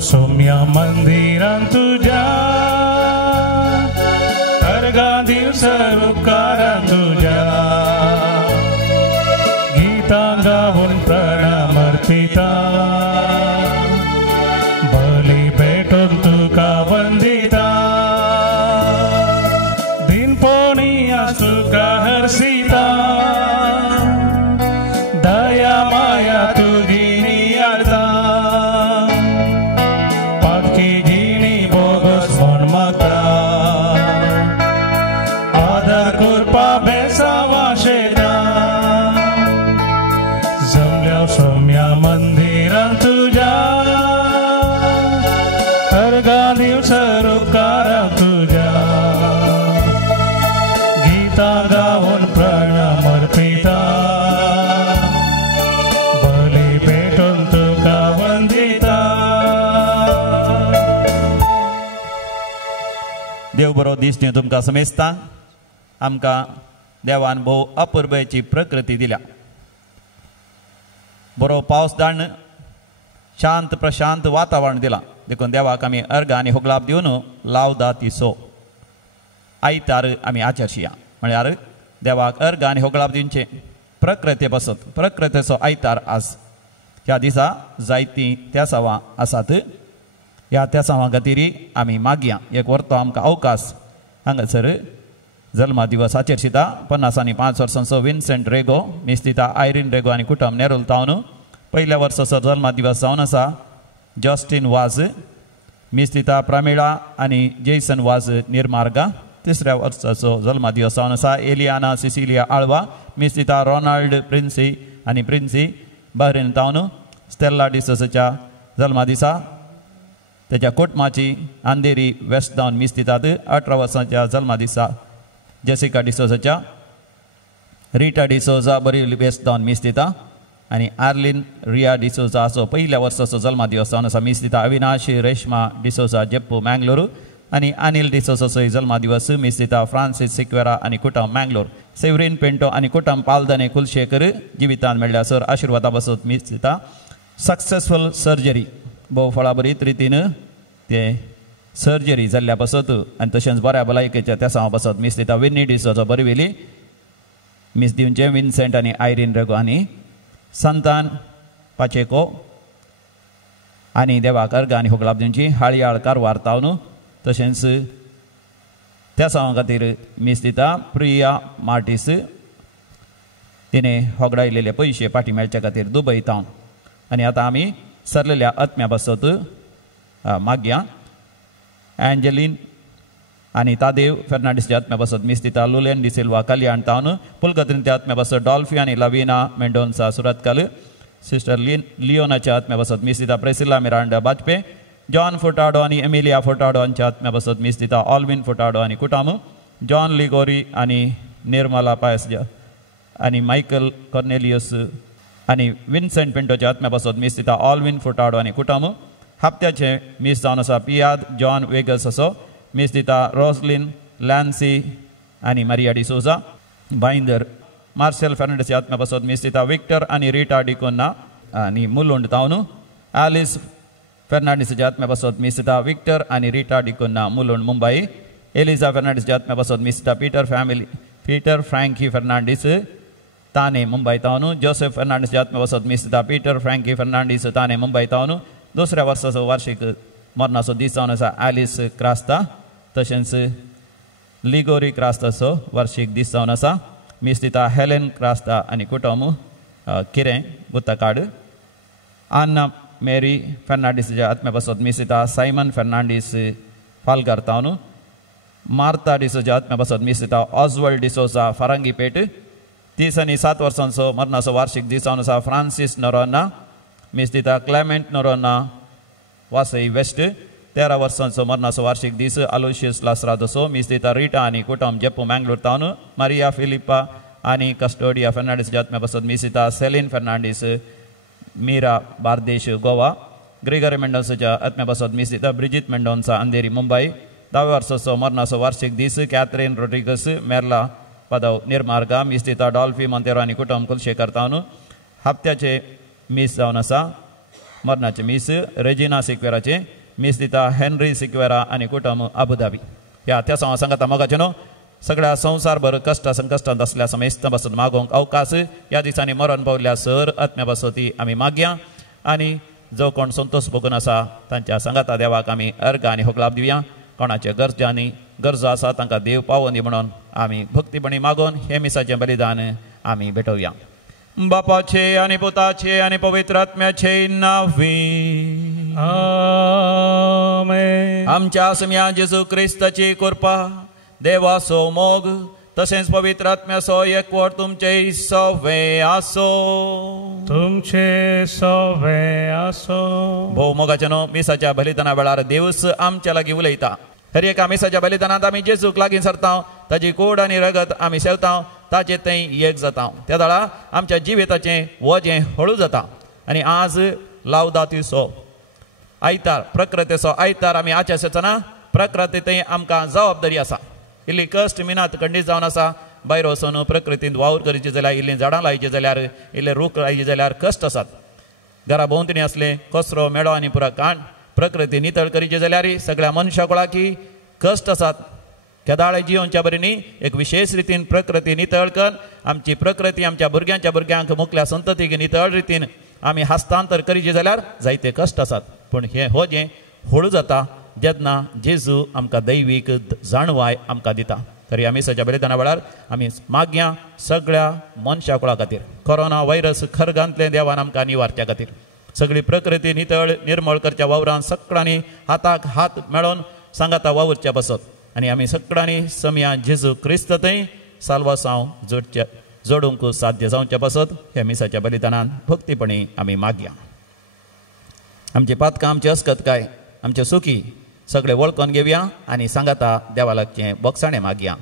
सौम्या मंदिरांत तुझ्या अर्गा दिवस उपकारांत तुझ्या गीता गावून प्रणाम अर्पिता बली भेटून तुका वंदिता दिनपणी तुका हर्षिता दया माया तुझी नियाळता पातकी जिणी बोगस म्हण मागता आदर कृपा बेसावा शेता जमल्या सौम्या मंदिरांत तुझ्या अर्गा दिवस उपकारांत तुझ्या गीता गावून प्रणाम अर्पिता बली भेटून तुका वंदिता. देव बरो दीस दिवं तुमकां समेस्ता. आमकां देवान भोव अपुर्बेची प्रकृती दिल्या. बरो पावस धाडण शांत प्रशांत वातावरण दिलां देखून देवाक आमी अर्घ आनी होगलाप दिवन लावदा ती सो आयतार आमी आचरशीया. म्हळ्यार देवाक अर्घ आनी होगलाप दिवचे प्रकृती बसत प्रकृतीचो आयतार आज ह्या दिसा जायतीं त्यासावां आसात. ह्या त्यासावां खातीर आमी मागया एक वर्तो आमकां अवकाश हांगासर जल्मा दिवस आचरशिता. 55 वर्सांचो विन्सेंट रेगो मिस्तिता आयरीन रेगो आनी कुटुंब नेरुल टावन. पयल्या वर्साचो जल्मा दिवस जावन आसा जस्टीन वाज मिस्तिता प्रमिळा आनी जेसन वाज निर्मार्गा. तिसऱ्या वर्साचो जल्मा दिवस जावन आसा एलियाना सिसिलिया आळवा मिस्तिता रोनाल्ड प्रिन्सी आनी प्रिन्सी बहरेन टावन. स्टेल्ला डिसोसाच्या जल्मा दिसा तेच्या कुटुंबाची अंधेरी वेस्ट टावन मिस्तितात. 18 वर्सांच्या जल्मा दिसा जेसिका डिसोसाच्या रिटा डिसोजा बरी वेस्ट टावन मिस्तिता आनी आर्लिन रिया डिसोजा असो पयल्या वर्साचो जल्मा दिवस जावन आसा मिस्तिता. अविनाश रेश्मा डिसोजा जेप्पो मँगलोर आनी अनिल डिसोसाचोय जल्मा दिवस मिस्तिता फ्रांसीस सिक्वेरा आनी कुटुंब मँगलोर. सेवरीन पेंटो आनी कुटुंब पालदने कुलशेकर जिवितान मेळ्ळ्या सर आशिर्वादा बसत मिस्तिता. सक्सेसफुल सर्जरी भोव फळाबरीत रितीन ते सर्जरी जाल्ल्या बसत आनी तशेंच बऱ्या भलायकेच्या त्या बसत मिस्तिता विनी डिसोजा बरवेली मिस दिवचे विन्सेंट आनी आयरीन रेगो आनी संतान पाचेको आनी देवाक अर्घ आनी होगलाप दिवची हाळयाळ कारवार तावन. तशेंच त्या सावां खातीर मिस्तिता प्रिया मार्टिस तिणें होगडायलेले पयशे फाटीं मेळचे खातीर दुबय तावन. आनी आतां आमी सरलेल्या आत्म्या बसत मागया एंजेलीन आनी तादेव फेर्नांडीसच्या आत्म्या बसत मिस्तिता लुलेन डिसिल्वा कल्याण टावन. पुलगत्रींच्या आत्म्या बसत डॉल्फी आनी लविना मेंडोन्सा सुरतकाल. सिस्टर लिओनाच्या आत्म्या बसत मिस्तिता Priscilla Miranda Bajpe. John Furtado आनी एमिलिया फुटाडो हांच्या आत्म्या बसत मिस्तिता ऑल्विन फुटाडो आनी कुटुंब. जॉन लिगोरी आनी निर्मला पायस आनी मायकल कॉर्नेलियस आनी विन्सेंट पिंटोच्या आत्म्या बसत मिस्तिता ऑल्विन फुटाडो आनी कुटुंब. हप्त्याचे मिस जावन आसा पियाद जॉन वेगस असो मिस्तिता रोसलिन लॅन्सी आनी मारिया डिसोजा बायंदर. मार्सेल फेर्नांडीसच्या आत्म्या बसत मिस्तिता विक्टर आनी रिटा डिकोना आनी मुलुंड टावन. आलिस फेर्नांडीसच्या आत्म्या बसत मिस्तिता विक्टर आनी रिटा डिकोना मुलुंड मुंबई. एलिझा फेर्नांडीसच्या आत्म्या बसत मिस्तिता पीटर फ्रँकी फेर्नांडीस ताने मुंबई टावन. जोसेफ फेर्नांडीसच्या आत्म्या बसत मिस्तिता पीटर फ्रँकी फेर्नांडीस ताने मुंबई टावन. दुसऱ्या वर्साचो वार्षिक मरणाचो दीस जावन आसा ॲलिस क्रास्ता. तशेंच लिगोरी क्रास्ताचो वार्षिक दीस जावन आसा मिस्तिता हेलेन क्रास्ता आनी कुटुंब किरें बुत्ताकाड. आन्ना मेरी फेर्नांडीसच्या आत्म्या बसत मिस्तिता सायमन फेर्नांडीस पालगार टावन. मार्ता डिसोच्या आत्म्या बसत मिस्तिता ऑजवर्ल्ड डिसोजा फारांगीपेट. 30 आनी 7 वर्सांचो मरणाचो वार्षिक दीस जावन आसा Francis Noronha मिस्तिता Clement Noronha वासई waste. 13 वर्सांचो मरणाचो वार्षिक दीस अलोशियस लासरादोसो मिस्तिता रिटा आनी कुटुंब जेप्पो मँगलोर टावन. मारिया फिलिपा आनी कस्टोडिया फेर्नांडीसच्या आत्म्या बसत मिस्तिता सेलीन फेर्नांडीस मीरा बार्देश गोवा. ग्रेगरी मेंडोन्साच्या आत्म्या बसत मिस्तिता ब्रिजित मेंडोन्सा अंधेरी मुंबई. 10 वर्साचो मरणाचो वार्षिक दीस कॅथरीन रोड्रिगस मेर्ला पदव निर्मार्गा मिस्तिता डॉल्फी मोंतेरो आनी कुटुंब कुलशेकर टावन. हप्त्याचे मिस जावन आसा मरणाचे मीस रेजिना सिक्वेराचे मीस दिता हेनरी सिक्वेरा आनी कुटुंब अबुधाबी ह्या त्या सांगता मोगाचे न्हू सगळ्या संवसारभर कष्ट संकश्टांत असल्या समेस्त बसत मागोवंक अवकाश ह्या दिसांनी मरण पावल्या सर आत्म्या बसती आमी मागया आनी जो कोण संतोष भोगून आसा तांच्या सांगाता देवाक आमी अर्घ आनी होगलाब दिवया कोणाचे गरजो आसा तांकां देव पावोवन दी म्हणून आमी भक्तीपणी मागोवन हे मिसाचें बलिदान आमी भेटोवया बापाचे आनी पुताचे आनी पवित्र आत्म्याचे नांवी आमेन. आमच्या आसम्या जेजू क्रिस्ताची कृपा देवाचो मोग तशेंच पवित्र आत्म्याचो एकवट तुमचे सवे आसो तुमचे सवे आसो. भोव मोगाचे न्हू मिसाच्या बलिदाना वेळार देवच आमच्या लागीं उलयता हर एका मिसाच्या बलिदानांत आमी जेजूक लागीं सरता ताची कूड आनी रगत आमी सेवता ताचे तें एक जाता त्या दाळा आमच्या जिविताचें वजें हळू जाता आनी आज लावदातीचो आयतार प्रकृतीचो आयतार आमी आचरसतना प्रकृती थंय आमकां जबाबदारी आसा इल्ली कश्ट मिनात खंडीत जावन आसा भायर वचून प्रकृतींत वावर करची जाल्यार इल्लीं झाडां लायची जाल्यार इल्ले रूख लायचे जाल्यार कश्ट आसात घरा भोंवतणी असले कचरो मेळो आनी पुरो काण प्रकृती नितळ करची जाल्यार सगळ्या मनशा कुळाकी कश्ट आसात केदाळे जियोवच्या बरी न्ही एक विशेष रितीन प्रकृती नितळ कर आमची प्रकृती आमच्या भुरग्यांक मुखल्या संततीक नितळ रितीन आमी हस्तांतर करीचे जाल्यार जायते कश्ट आसात पूण हे हो जें हळू जाता जेन्ना जेजू आमकां दैवीक जाणवाय आमकां दिता तरी आमी सच्या बलिदाना वेळार आमी मागया सगळ्या मनशा कुळा खातीर कोरोना व्हायरस खरगांतले देवान आमकां निवारच्या खातीर सगळी प्रकृती नितळ निर्मळ करच्या वावरान सगळ्यांनी हाताक हात मेळोवन सांगाता वावरच्या बसत आनी आमी सगळ्यांनी समया जेजू क्रिस्त थंय साल्वासांव जोडूंक साध्य जावचे बसत हे मिसाच्या बलिदानान भक्तीपणी आमी मागया आमची पातकां आमची अस्कत काय आमचे सुखी सगळे वळखून घेवया आनी सांगाता देवालाचे बक्षाणे मागया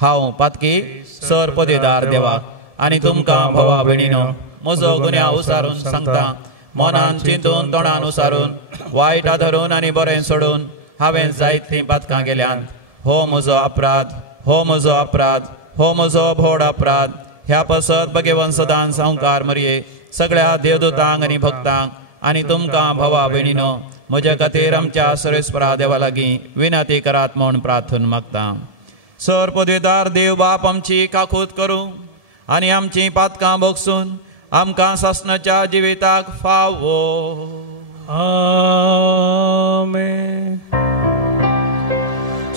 हांव पातकी सर पदेदार देवाक आनी तुमकां भवा भयणीनो म्हजो गुन्या उसारून सांगता मनान चिंतून तोंडान उसारून वायट आधरून आनी बरें सोडून हांवें जायतीं पातकां गेल्यान हो म्हजो अपराध हो म्हजो अपराध हो म्हजो भोड अपराध ह्या पसत भगेवन सदां संवकार मरये सगळ्या देवदूतांक आनी भक्तांक आनी तुमकां भवा भयणीनो म्हज्या खातीर आमच्या सर्वेस्परा देवा लागीं विनंती करात म्हूण प्रार्थून मागता सर पदवेदार देव बाप आमची काकूत करूं आनी आमची पातकां भोगसून आमकां सासणाच्या जिविताक फावो आमेन.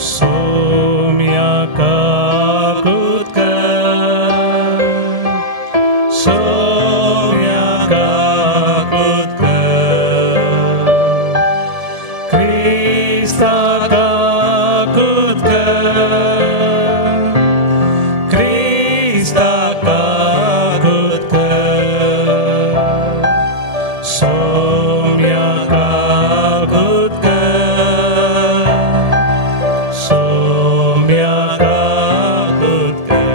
सोम्या काकूत कर सोम्या काकूत कर क्रिस्ता काकूत कर क्रिस्ता काकूत कर सोम्या काकूत कर सोम्या काकूत कर.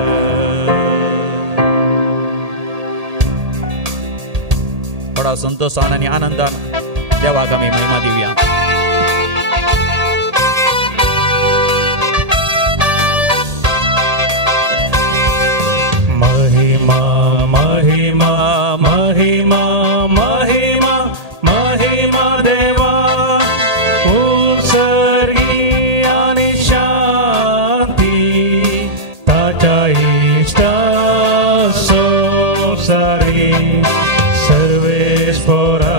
बडा संतोषान आनी आनंदान देवाक आमी महिमा दिवया महिमा महिमा महिमा महिमा महिमा देवा उत्सर्गी आणि शांती ताच्या इष्टा सोसारी सर्वेश्वरा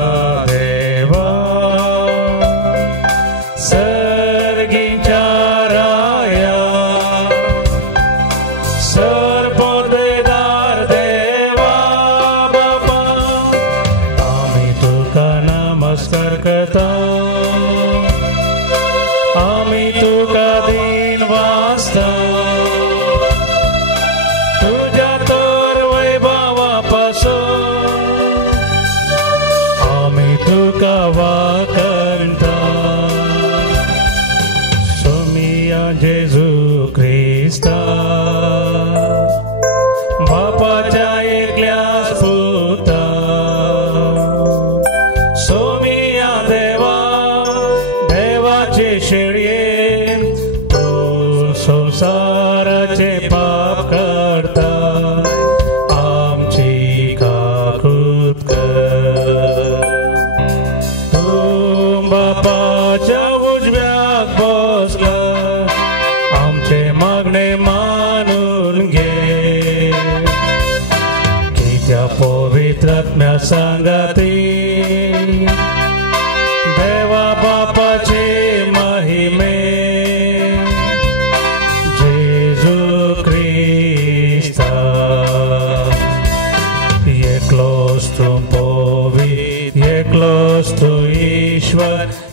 देवा सर्गीच्या राया सरपदेदार देवा बापा आम्ही तुका नमस्कार करता आम्ही तुका दिन वाचता तुझ्या तर वैभवापासून आम्ही तुका वाकंता सोमिया जेजू क्रिस्ता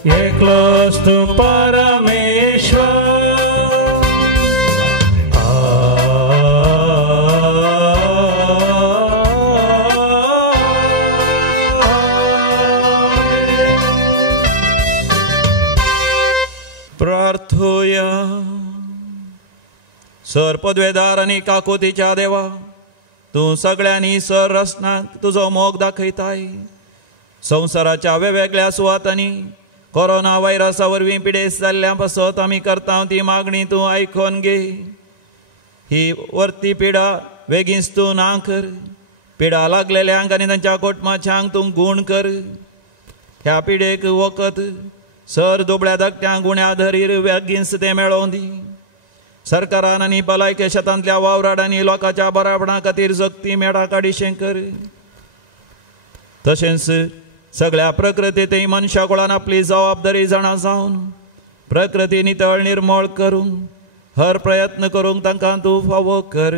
एकलोच तू परमेश्वर प्रार्थूया. सर पदवेदार आनी काकुतीच्या देवा, तूं सगळ्यांनी सर रचनाक तुजो मोग दाखयताय. संवसाराच्या वेगवेगळ्या सुवातांनी कोरोना व्हायरसा वरवीं पिडेस्त जाल्ल्या पासत आमी करता ती मागणी तूं आयकून घे. ही वर्ती पिडा बेगीच तूं ना कर. पिडा लागलेल्यांक आनी तांच्या कुटुंबाच्यांक तूं गूण कर. ह्या पिडेक वखद सर दुबळ्या धाकट्यांक गुण्या धरीर बेगीच तें मेळोवन दी. सरकारान आनी भलायके शेतांतल्या वावराडांनी लोकांच्या बरापणा खातीर जगती मेळा काडिशें कर. तशेंच सगळ्या प्रकृतींतय मनशा कुळान आपली जबाबदारी जाणा जावन प्रकृती नितळ निर्मळ करूंक हर प्रयत्न करूंक तांकां तूं फावो कर.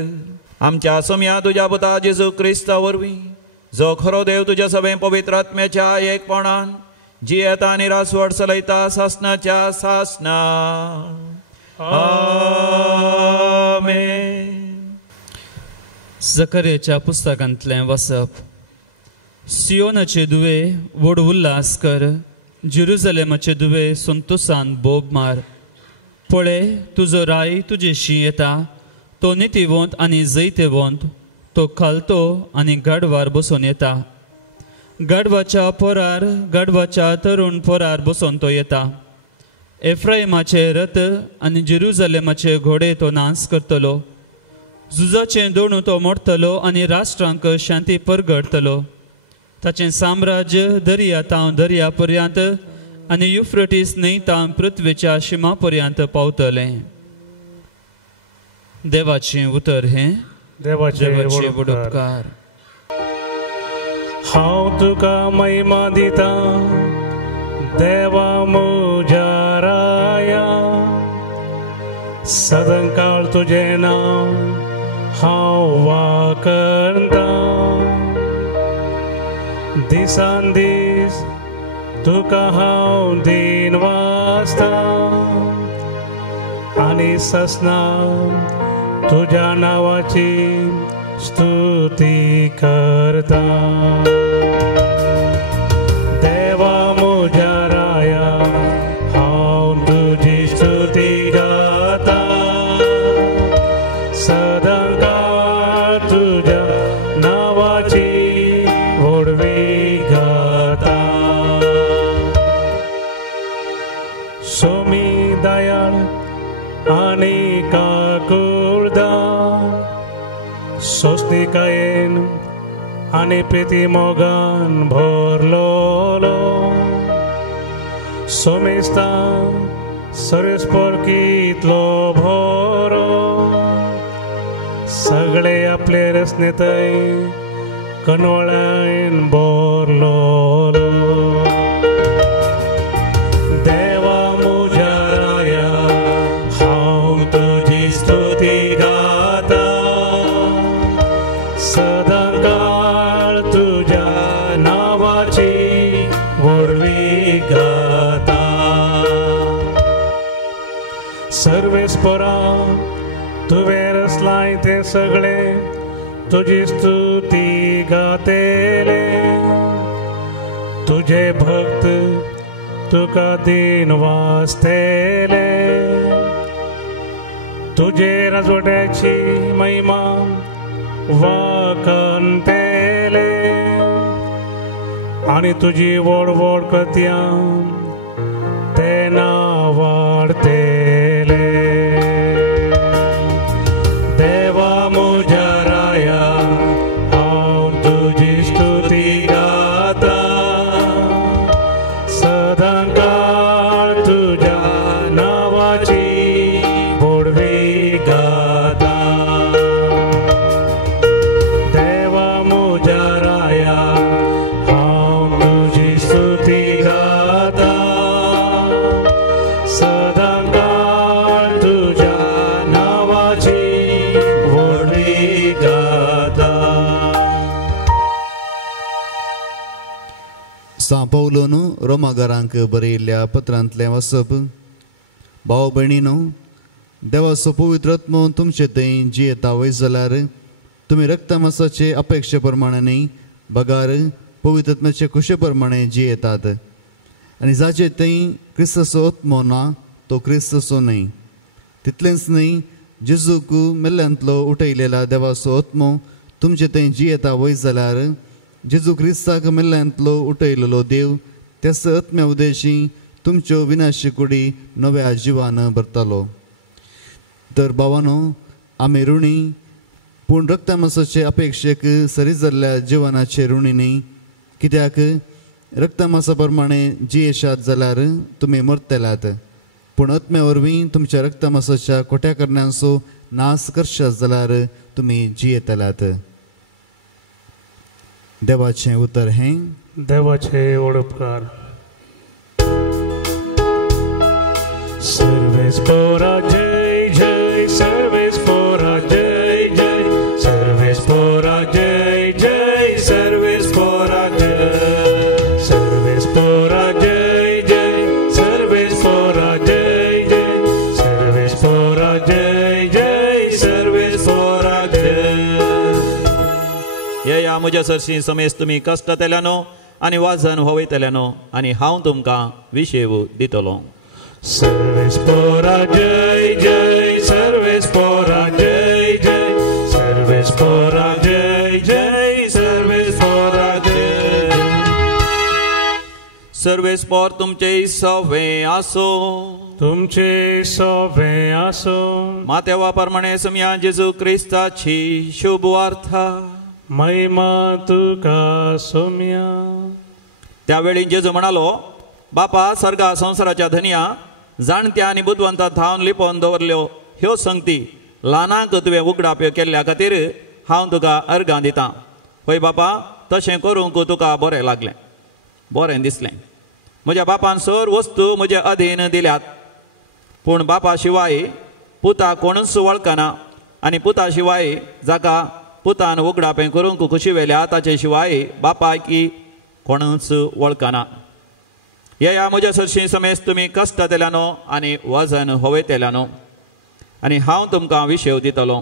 आमच्या सोम्या तुज्या पुता जेजू क्रिस्ता वरवीं जो खरो देव तुज्या सभे पवित्र आत्म्याच्या एकपणान जियेता आनी रासवड चलयता सासणाच्या सासना. आमेन. जकर्याच्या पुस्तकांतलें वचप. सियोनाचे दुवे व्हड उल्हास कर. जेरुसलेमाचे दुवे संतोषान बोब मार. पळय, तुजो राय तुजेशी येता. तो नितीवंत आनी जैतेवंत. तो खालतो आनी गाडवार बसून येता. गाडवाच्या पोरार, गाडवाच्या तरुण पोरार बसून तो येता. एफ्राइमाचे रथ आनी जेरुसलेमाचे घोडे तो नास करतलो. झुजाचें दोणू तो मोडटलो आनी राष्ट्रांक शांती परगडतलो. ताचें साम्राज्य दर्यातां दर्या पर्यंत आनी युफ्रेटीस न्हंयतां पृथ्वीच्या शिमा पर्यंत पावतलें. देवाचें उतर हें. देवाचे व्हड उपकार. हांव तुका महिमा दिता देवा म्हज्या राया. सदां काळ तुजें नांव हांव वाकरता. दिसान दीस तुका हांव दिन वाचता आनी ससना तुज्या नांवाची स्तुती करता. देवा म्हज्या राया हांव तुजी स्तुती गाता. सदां काळ तुज्या नांवाची व्हडवी गाता. सोमी दयाळ आनी काकुळदार. सोस्तिकायेन आनी प्रिती मोगान भरलोलो. सोमेस्ता सरस्पोर्कीतलो भरो. सगळे आपले रसनेतय कनोळ्यान भरलोलो. देवा म्हज्या राया हांव तुजी स्तुती गाता. सदां काळ तुज्या नांवाची व्हडवी गाता. सर्वेस्परा तुवें रचलाय ते सगळे तुजी स्तुती गातेले. तुजे भक्त तुका दिन वाचतेले. तुजे राजवट्याची महिमा वाकंतेले आनी तुजी व्हड व्हड कृत्यां ते वाडतेले. देवा म्हज्या राया हांव तुजी स्तुती गाता. सदां काळ तुज्या नांवाची व्हडवी गाता. देवा म्हज्या राया हांव तुजी स्तुती गाता. सांपवलोन रोमागारांक बरयल्ल्या पत्रांतलें वचप. भाव भयणीनो, देवाचो पवित्र आत्मो तुमचे थंय जियेता वय जाल्यार तुमी रक्तमासाचे अपेक्षे प्रमाणे न्ही, बगार पवित्र आत्म्याचे खुशे प्रमाणे जियेतात. आनी जाचे थंय क्रिस्ताचो आत्मो ना तो क्रिस्ताचो न्ही. तितलेंच न्ही, जेजूक मेल्ल्यांतलो उठयलेला देवाचो आत्मो तुमचे थंय जियेता वय जाल्यार जेजू क्रिस्ताक मेल्ल्यांतलो उठयलेलो देव त्याच आत्म्या उदेशी तुमच्यो विनाशी कुडी नव्या जिवान भरतलो. तर भावानो, आमी ऋणी, पूण रक्तमासाचे अपेक्षेक सरी जाल्ल्या जिवनाचे ऋणी न्ही. कित्याक रक्तमासा प्रमाणे जियेशात जाल्यार तुमी मरतल्यात, पूण आत्म्या वरवीं तुमच्या रक्तमासाच्या खोट्या करण्यांचो नाश करशात जाल्यार तुमी जियेतल्यात. देवाचें उतर हें. देवाचे ओडपकार. सर्वेस पोरा जय जय, सर्वेस पोरा जय जय, सर्वेस पोरा जय जय, सर्वेस पोरा जय, सर्वेस पोरा जय जय, सर्वेस पोरा जय जय, सर्वेस पोरा जय जय, सर्वेस पोरा जय. या म्हज्या सरशी समेस तुमी कश्ट तेल्यानो आनी वाजन वयतल्यानो आनी हांव तुमकां विशेव दितलो. सर्वेस पोरा जय जय, सर्वेस पोरा जय जय, सर्वेस पोरा जय जय, सर्वेस पोरा जय. सर्वेस पोर तुमचे सवे आसो, तुमचे सवे आसो. मातेवा प्रमाणे समया जेजू क्रिस्ताची शुभ वार्ता. महिमा तुका सोम्या. त्यावेळी जेजू म्हणालो, बापा सर्गा संसाराच्या धनिया जाणत्या आनी बुद्धवंतां थावन लिपोवन दवरल्यो ह्यो संगती ल्हानांक तुवें उगडाप्यो केल्ल्या खातीर हांव तुका अर्गां दितां. पळय बापा, तशें करूंक तुका बरें लागलें, बरें दिसलें. म्हज्या बापान सर वस्तू म्हजे अधीन दिल्यात, पूण बापा शिवाय पुता कोणूच वळखना आनी पुता शिवाय जाका पुतान उगडापें करूंक खुशी वेल्या ताचे शिवाय बापायकी कोणूच वळखना. या म्हज्या सरशी समेस तुमी कश्ट तेल्यानो आनी वजन वयतल्यानो आनी हांव तुमकां विशेव दितलो.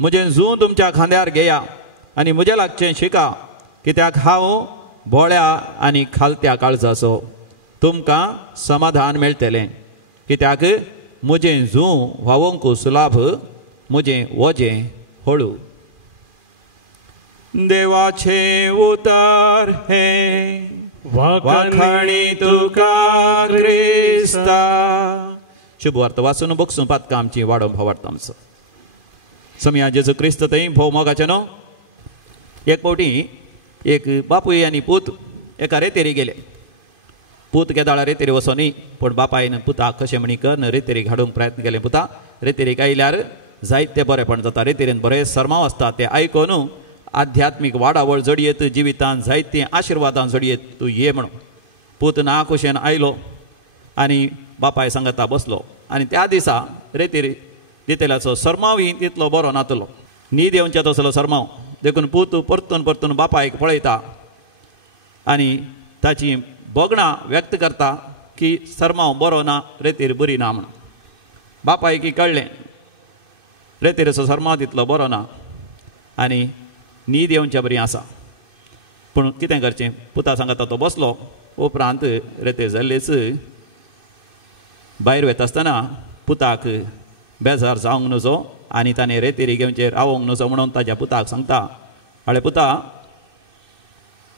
म्हजें जूं तुमच्या खांद्यार घेया आनी म्हजें लागचें शिका, कित्याक हांव भोळ्या आनी खालत्या काळजाचो. तुमकां समाधान मेळटलें, कित्याक म्हजें जूं व्हावंक सुलाभ, म्हजें वजें हळू. देवाचे उतर हे वाखाणी तुका क्रिस्ता. शुभ वार्ता वाचून बगसूं पातकां आमची वाडो भावार्थ आमचो. समया जेजू क्रिस्त थंय भोव मोगाचे न्हू. एक फावटी एक बापूय आनी पूत एका रेतेरी गेले. पूत केदाळा रेतेरी वचो न्ही, पूण बापायन पुताक कशें म्हणी कर रेतेरीक हाडूंक प्रयत्न केले. पुता रेतेरीक आयल्यार जायते बरेपण जाता. रेतेरीन बरे सरमाव आसता ते आयकून आध्यात्मीक वाडावळ जडयेत, जिवितांत जायती आशिर्वादां जडयेत तूं ये म्हणून. पूत ना खुशेन आयलो आनी बापाय सांगता बसलो. आनी त्या दिसा रेतेरी दितेल्याचो सरमावय तितलो बरो नातलो. न्हीद येवचे तसलो सरमाव देखून पूत परतून परतून बापायक पळयता आनी ताची बोगणां व्यक्त करता की सरमाव बरो ना, रेतेर बरी ना म्हणून. बापायकी कळ्ळें रेतेरीचो सरमाव तितलो बरो ना आनी न्हीद येवच्या बरी आसा. पूण कितें करचें, पुता सांगता तो बसलो. उपरांत रेतेर जाल्लेच भायर वता आसतना पुताक बेजार जावंक नजो आनी ताणें रेतेरी घेवचेर रावोंक नजो म्हणून ताज्या पुताक सांगता, आळे पुता,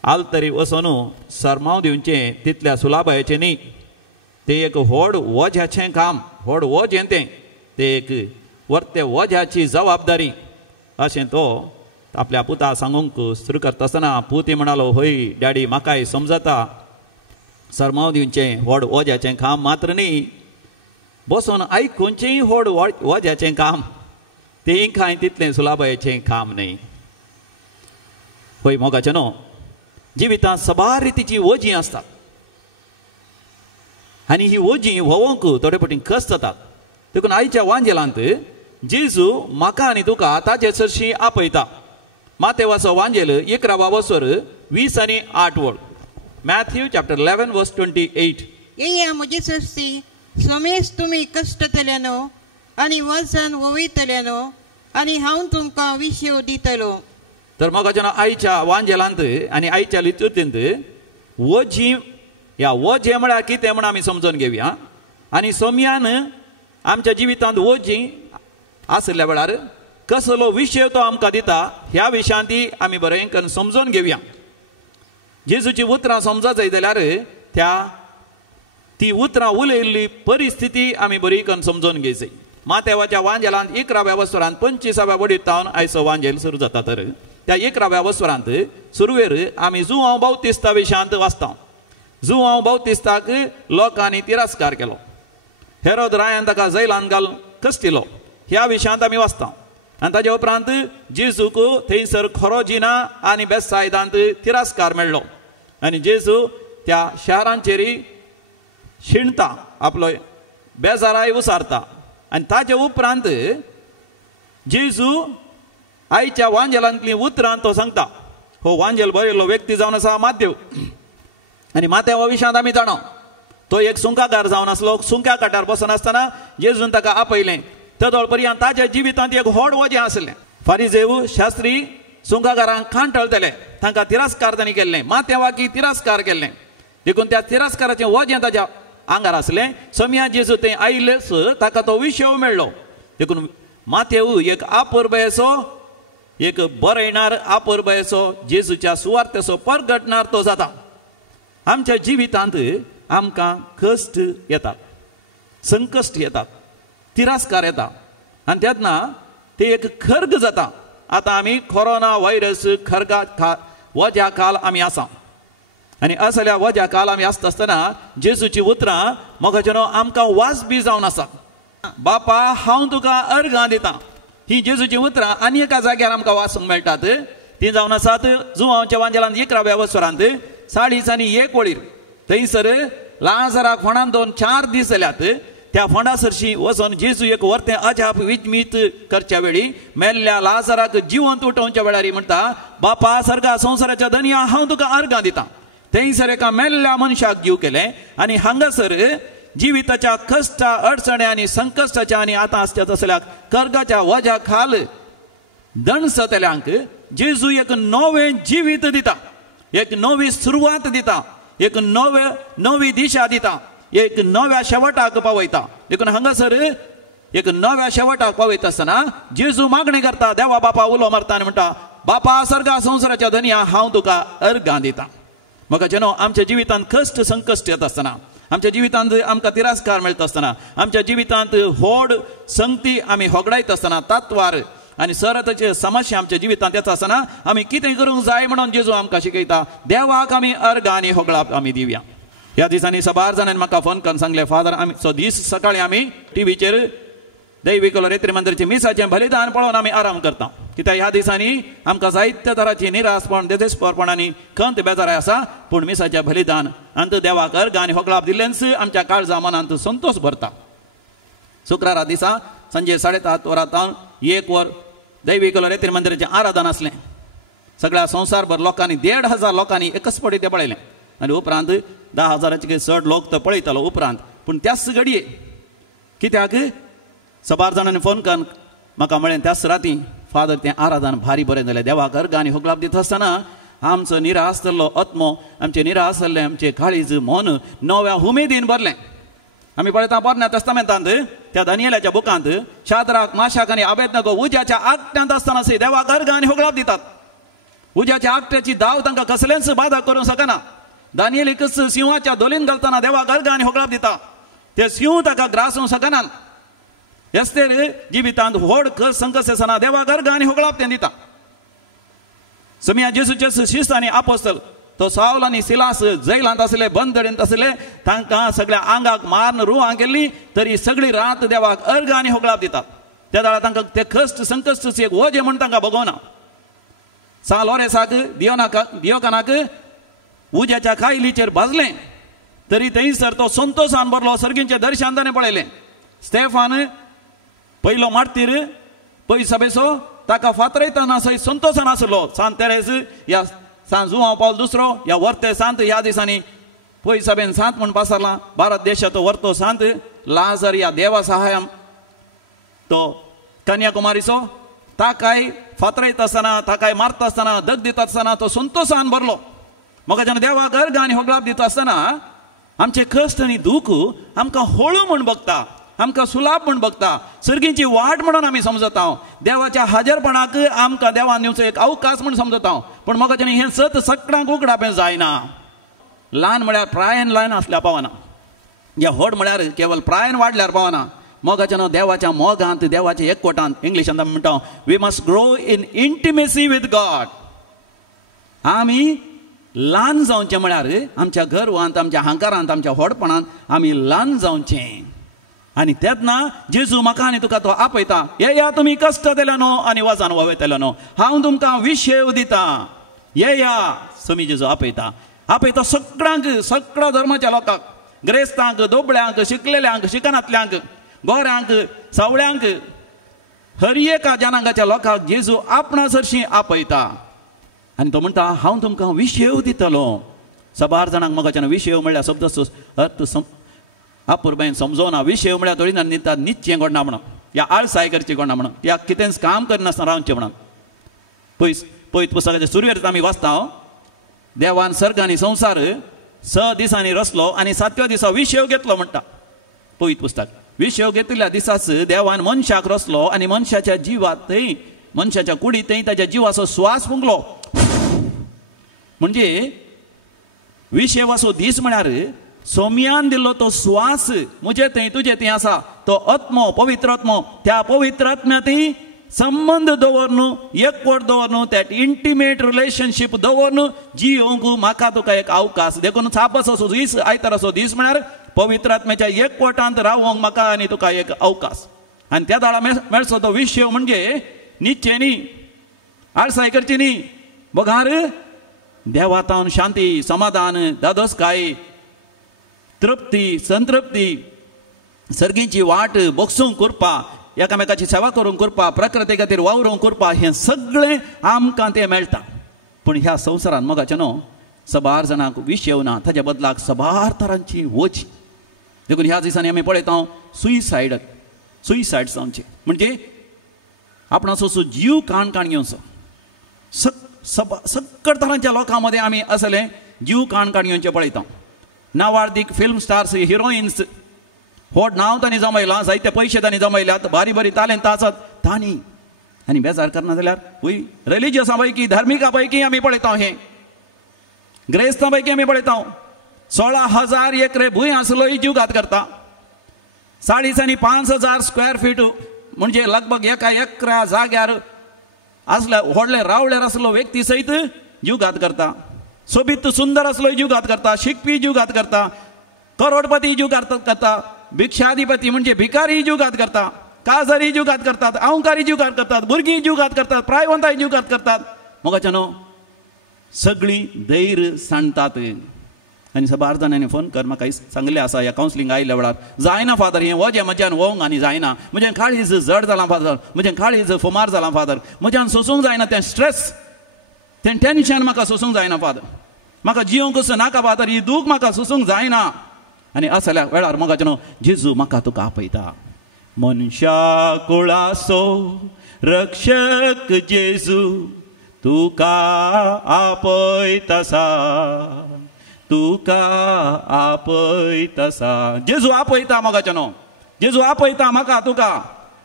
आल तरी वचून सरमाव दिवचें तितल्या सुलाभायेचें न्ही. तें एक व्हड वज्याचें काम, व्हड वजें तें एक वर्ते वज्याची जबाबदारी अशें तो आपल्या पुता सांगूंक सुरू करता आसतना पुती म्हणालो, हय डॅडी, म्हाकाय समजता सरमाव दिवचें व्हड वज्याचें काम मात्र न्ही, बसून आयकूनचेंय व्हड वज्याचें काम, तें कांय तितलें सुलाभायेचें काम न्ही. पळय मोगाचें न्हू, जिवितांत सबार रितीची वजीं आसतात आनी ही वजीं व्होवंक थोडे फावटी कस जातात. देखून आयच्या वांजेलांत जेजू म्हाका आनी तुका ताचे चडशी आपयता. मातेवाचो वांजेल 11 वसर 20 आनी 8 वळ. Matthew chapter 11 verse 28. येया म्हजी सस्ती समेस तुमी कश्टतल्यानो आनी वचन वोवितल्यानो आनी हांव तुमकां विशयो दितलो. तर मग आईच्या वांजेलांत आणि आईच्या लितुर्तींत वजी ह्या वजे म्हळ्यार कितें म्हण आमी समजून घेवया. आनी सोम्यान आमच्या जिवितांत वजी आसल्या वेळार कसलो विशय तो आमकां दिता ह्या विशयांत आमी बरें करून समजून घेवया. जेजूची उतरां समजत जाय जाल्यार ती उतरां उलयल्ली परिस्थिती आमी बरी करून समजून घेवची. मातेवाच्या वांजेलांत 11व्या वस्त्रांत 25व्या वडीतावन आयचो वांजेल सुरू जाता. तर त्या 11व्या वस्त्रांत सुरवेर आमी जुवांव बावतिस्ता विशयांत वाचता. जुवांव बावतिस्ताक लोकांनी तिरस्कार केलो. हेरोद रायान ताका जैलांत घालून कस्तिलो ह्या विशयांत आमी वाचता. आनी ताजे उपरांत जेजूक थंयसर खरो जिना आनी बेतसायदांत तिरस्कार मेळ्ळो आनी जेजू त्या शारांचेरी शिणता आपलो बेजाराय उसारता. आनी ताजे उपरांत जेजू आईच्या वांजेलांतली उतरां तो सांगता. हो वांजेल बरयल्लो व्यक्ती जावन आसा मातेव. आनी मातेवा विशयांत आमी जाणा तो एक सुंकाकार जावन आसलो. सुंक्या काटार बसून आसतना जेजून ताका आपयलें. तदोळ पर्यंत ताच्या जिवितांत एक व्हड वजें आसलें. फारिजेव शास्त्री सुंकाकारांक कांटळटले. तांकां तिरस्कार तांणी केल्लें. मातेवाकी तिरस्कार केल्लें. देखून त्या तिरस्काराचें वजें ताच्या आंगार आसलें. सोम्या जेजू थंय आयलेच ताका तो विशय मेळ्ळो. देखून मातेव एक आपुरबयेचो एक बरयणार आपुरबयेचो जेजूच्या सुवार्थेचो परगटणार तो जाता. आमच्या जिवितांत आमकां कश्ट येतात, संकश्ट येतात, तिरस्कार येता आनी तेन्ना ते एक खर्ग जाता. आतां आमी कोरोना व्हायरस खर्गा वज्या काल आमी आसा आनी असल्या वज्या काल आमी आसता आसतना जेजूची उतरां मोगाचेनो आमकां वाज बी जावन आसा. बापा हांव तुका अर्गां दितां ही जेजूची उतरां आनी एका जाग्यार आमकां वाचूंक मेळटात. ती जावन आसात जुवांवच्या वांजेलांत 11व्या वस्त्रांत 40 आनी 1 वळीर. थंयसर लाजाराक फोंडान 4 दीस जाल्यात. त्या फोंडा सरशी वचून जेजू एक वर्तें अजाप विचमीत करच्या वेळी मेल्ल्या लाजाराक जिवंत उठोवच्या वेळार म्हणटा बापा सर्गा संवसाराच्या धन्या हांव तुका अर्गां दितां. थंयसर एका मेल्ल्या मनशाक जीव केलें आनी हांगासर जिविताच्या कश्टा अडचण्या आनी संकश्टाच्या आनी आतां आसच्या तसल्या कर्गाच्या वज्या खाल दणसतल्यांक जेजू एक नवें जिवीत दिता, एक नवी सुरवात दिता, एक नवी दिशा दिता, एक नव्या शेवटाक पावयता. देखून हांगासर एक नव्या शेवटाक पावयता आसतना जेजू मागणी करता. देवा बापा उलो मारता आनी म्हणटा बापा सर्गा संवसाराच्या धन्या हांव तुका अर्गां दितां. म्हाका जेन्ना आमच्या जिवितांत कश्ट संकश्ट येता आसतना, आमच्या जिवितांत आमकां तिरस्कार मेळटा आसतना, आमच्या जिवितांत व्हड संगती आमी होगडायता आसतना, तत्वार आनी सरताचे समस्या आमच्या जिवितांत येता आसतना आमी कितें करूंक जाय म्हणून जेजू आमकां शिकयता. देवाक आमी अर्गां आनी होगळाप आमी दिवया. ह्या दिसांनी 12 जाणांनी म्हाका फोन करून सांगलें फादर आमी दीस सकाळीं आमी टीव्हीचेर दैविक रेत्री मंदिराचें मिसाचें बलिदान पळोवन आमी आराम करता. कित्याक ह्या दिसांनी आमकां जायत्या तरांची निरासपण देदेसपण आनी खंत बेजाराय आसा. पूण मिसाचें बलिदान अंत देवाक अर्गां आनी होगळाप दिल्लेंच आमच्या काळजा मनांत संतोश भरता. शुक्रारा दिसा सांजे 7:30 वरांतावन 1 वर दैविक रेत्री मंदिराचें आराधन आसलें. सगळ्या संवसारभर लोकांनी 1,500 लोकांनी एकच पडी तें पळयलें आनी उपरांत 10,000चे चड लोक तो पळयतालो उपरांत. पूण त्याच घडये कित्याक 12 जाणांनी फोन करून म्हाका म्हळें त्याच राती फादर तें आराधन भारी बरें जालें. देवाक अर्गां आनी होगळाप दिता आसतना आमचो निरासतलो आत्मो, आमचें निरासल्लें आमचें काळीज मन नव्या उमेदीन भरलें. आमी पळयता पोरण्या तस्तामेंतांत त्या दानियेलाच्या बुकांत शाद्राक माशाक आनी अबेदnego उज्याच्या आगट्यांत आसतना देवाक अर्गां आनी होगळाप दितात. उज्याच्या आगट्याची दाव तांकां कसलेंच बाधा करूंक शकना. दानियेलीकच सिंहाच्या दोलीन घालतना देवाक अर्गां आनी होगळाप दिता. ते सिंह ताका ग्रासूंक शकनात. हेस्तेर जिवितांत व्हड संकश आसतना देवाक अर्गां आनी होगळाप तें दिता. सोम्या जेजूचे शिस्त आनी आपोस्तल तो सावल आनी सिलास जैलांत आसले, बंदडेंत आसले, तांकां सगळ्या आंगाक मारून रुवां केल्ली तरी सगळी रात देवाक अर्गां आनी होगळाप दितात. त्या वेळार तांकां ते कश्ट संकश्ट एक वजें म्हूण तांकां भोगोना. सालोरेसाक दियोकानाक उज्याच्या कायलीचेर भाजलें तरी थंयसर तो संतोशान भरलो. सर्गींचें दर्शन ताणें पळयलें. स्तेफान पयलो मार्तीर पयस सभेचो ताका फातरयतना संतोशान आसलो. सान तेरेस ह्या सांत जुआंव पावल दुसरो ह्या वर्ते सांत ह्या दिसांनी पय सभेन सांत म्हूण पासरला भारत देशाचो वर्तो सांत लाजर ह्या देवा सहायम तो कन्याकुमारीचो ताकाय फातरायत आसतना ताकाय मारता आसतना दग दिता आसतना तो संतोशान भरलो म्हाका जेन्ना देवाक अर्घ आनी होगलाप दिता आसतना आमचे कश्ट आनी दूख आमकां हळू म्हूण बगता आमकां सुलाभ म्हूण बगता सर्गीची वाट म्हणून आमी समजता देवाच्या हाजीरपणाक आमकां देवान दिवचो एक अवकाश म्हूण समजता पूण म्हाका जेन्ना हें सत सगळ्यांक उगडापें जायना ल्हान म्हळ्यार प्रायन ल्हान आसल्यार पावना या व्हड म्हळ्यार केवळ प्रायन वाडल्यार पावना मोगाच्या न्हू देवाच्या मोगांत देवाच्या एकवटांत इंग्लिशांत आमी म्हणटा we must grow in intimacy with God आमी ल्हान जावचें म्हळ्यार आमच्या गर्वांत आमच्या अहंकारांत आमच्या व्हडपणांत आमी ल्हान जावचें आनी तेन्ना जेजू म्हाका आनी तुका तो आपयता येया तुमी कश्ट केल्यानो आनी वजान वोवयतल्यानो हांव तुमकां विशेव दिता येया समी जेजू आपयता सगळ्यांक सगळ्या धर्माच्या लोकांक ग्रेस्तांक दोबळ्यांक शिकलेल्यांक शिकनातल्यांक गोऱ्यांक सावळ्यांक हर एका जनांगाच्या लोकांक जेजू आपणा सरशी आपयता आनी तो म्हणटा हांव तुमकां विशेव दितलो सबार जाणांक मोगाच्यान विशेव म्हणल्यार शब्दाचो अर्थ अपुरबायन समजोना विशेव म्हळ्यार थोडी जाण न्हिदतात न्हिदचें घडना म्हणून या आळसाय करचें घडना म्हणून या कितेंच काम करनासतना रावचें म्हणून पयत पुस्तकाच्या सुरवेर आमी वाचता देवान सर्ग आनी संवसार 6 दिसांनी रचलो आनी 7व्या दिसा विशेव घेतलो म्हणटा पयत पुस्तक विशेव घेतिल्ल्या दिसाच देवान मनशाक रचलो आनी मनशाच्या जिवात थंय मनशाच्या कुडीत थंय ताच्या जिवाचो स्वास फुंकलो म्हणजे विशेवाचो दीस म्हळ्यार सोम्यान दिल्लो तो स्वास म्हजे थंय तुजे थंय आसा तो आत्मो पवित्र आत्मो त्या पवित्र आत्म्यातय संबंध दवरन एकवट दवरन दॅट इंटिमेट रिलेशनशीप दवरन जियोंक म्हाका तुका एक अवकाश देखून छापाचो दीस आयताराचो दीस म्हळ्यार पवित्र आत्म्याच्या एकवटांत रावोंक म्हाका आनी तुका एक अवकाश आनी त्या दाळा मेळचो तो विशेव म्हणजे न्हिदचें न्ही आळसाय करची न्ही बघार देवातावन शांती समाधान दादोसकाय तृप्ती संतृप्ती सर्गीची वाट बोगसूंक करपा एकामेकाची सेवा करूंक करपा प्रकृती खातीर वावरूंक करपा हें सगळें आमकां तें मेळटा पूण ह्या संवसारांत मोगाचें न्हू सबार जाणांक विशेव ना ताच्या बदलाक सबार तरांची वच देखून ह्या दिसांनी आमी पळयता सुइसायड जावचें म्हणजे आपणाचो जीव काण घेवचो सगळ्या तरांच्या लोकां मदें आमी असले जीव काण घेवचें पळयता नावार्दीक फिल्म स्टार्स हिरोइन्स व्हड नांव तांणी जमयलां जायते पयशे तांणी जमयल्यात बारी बारी तालेंत आसात तांणी आनी बेजार करना जाल्यार वय रिलिजियसां पैकी धार्मिकां पैकी आमी पळयता हें ग्रेस्तां पैकी आमी पळयता 16,000 एकरे भूंय आसलोय जीवघात करता 5,500 स्क्वेअर फीट म्हणजे लगभग एका एकरा जाग्यार असल्या व्हडले रावळेर आसलो व्यक्ती सयत जीवघात करता सोबीत सुंदर असलो जीवघात करता शिकपी जीवघात करता करोडपती जीवघात करता भिक्षाधिपती म्हणजे भिकारी जीवघात करता काजारी जीवघात करतात अहंकारी जीवघात करतात भुरगीं जीवघात करतात प्रायवंताय जीवघात करतात मोगाचें न्हू सगळीं धैर्य सांडतात आनी सबार जाणांनी फोन कर म्हाका सांगलें आसा ह्या कावन्सिलिंग आयिल्ल्या वेळार जायना फादर हें वजें म्हज्यान वोवंक आनी जायना म्हजें काळीज जड जालां फादर म्हजें काळीज फुमार जालां फादर म्हज्यान सोसूंक जायना तें स्ट्रेस तें टेन्शन म्हाका सोसूंक जायना फादर म्हाका जियोंक कसो नाका फादर ही दूख म्हाका सोसूंक जायना आनी असल्या वेळार मोगाचें न्हू जेजू म्हाका तुका आपयता मनशा कुळाचो रक्षक जेजू तुका आपयतासा तुका आपयतासा जेजू आपयता मोगाचें न्हू जेजू आपयता म्हाका तुका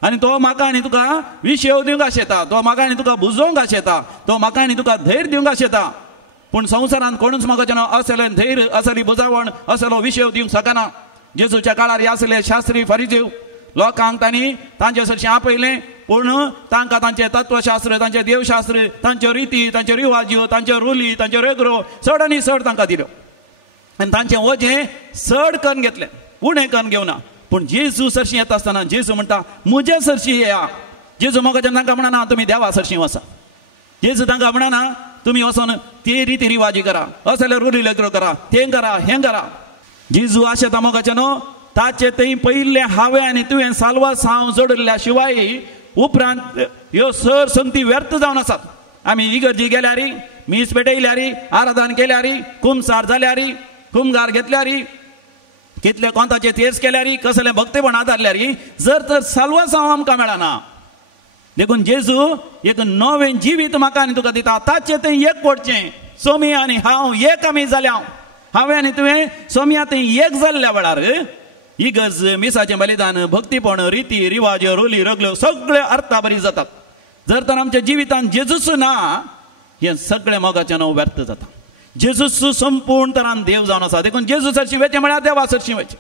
आनी तो म्हाका आनी तुका विशेव दिवंक आशेता तो म्हाका आनी तुका बुजोवंक आशेता तो म्हाका आनी तुका धैर्य दिवंक आशेता पूण संवसारांत कोणूच मोगाचें न्हू असलें धैर्य असली बुजावण असलो विशेव दिवंक शकना जेजूच्या काळार हे आसले शास्त्री फरिजीव लोकांक तांणी तांचे सरशी आपयलें पूण तांकां तांचें तत्वशास्त्र तांचें देवशास्त्र तांच्यो रिती तांच्यो रिवाज्यो तांच्यो रुली तांच्यो रेगरो चड आनी चड तांकां दिल्यो आनी तांचें वजें चड करून घेतलें उणें करून घेवना पूण जेजू सरशी येता आसतना जेजू म्हणटा म्हजे सरशी येया जेजू मोगाचें तांकां म्हणना तुमी देवा सरशी वचा जेजू तांकां म्हणना तुमी वचोन ते रिती रिवाजी करा असले रुली रेगरो करा तें करा हें करा जेजू आशेता मोगाचें न्हू ताचे थंय पयिल्लें हांवें आनी तुवें साल्वा साव जोडिल्ल्या शिवाय उपरांत ह्यो सर संगती व्यर्थ जावन आसात आमी इगर्जी गेल्यार मीस पेटयल्यारी आराधन केल्यारी कुमसार जाल्यारी कुमगार घेतल्यारी कितले कोंताचे तेर्स केल्यारी कसले भक्तीपण आदारल्यारी जर तर साल्वास आमकां मेळना देखून जेजू एक नवें जिवीत म्हाका आनी तुका दिता ताचे तें एक पडचें सोमी आनी हांव एक आमी जाल्या हांवें आनी तुवें सोम्या तें एक जाल्ल्या वेळार इगर्ज मिसाचें बलिदान भक्तीपण रिती रिवाज रोली रगल्यो सगळे अर्था बरी जातात जर तर आमच्या जिवितांत जेजूच ना हें सगळें मोगाचें न्हू व्यर्थ जाता जेजूच संपूर्ण तरान देव जावन आसा देखून जेजू सरशी वचचें म्हळ्यार देवा सरशी वचचें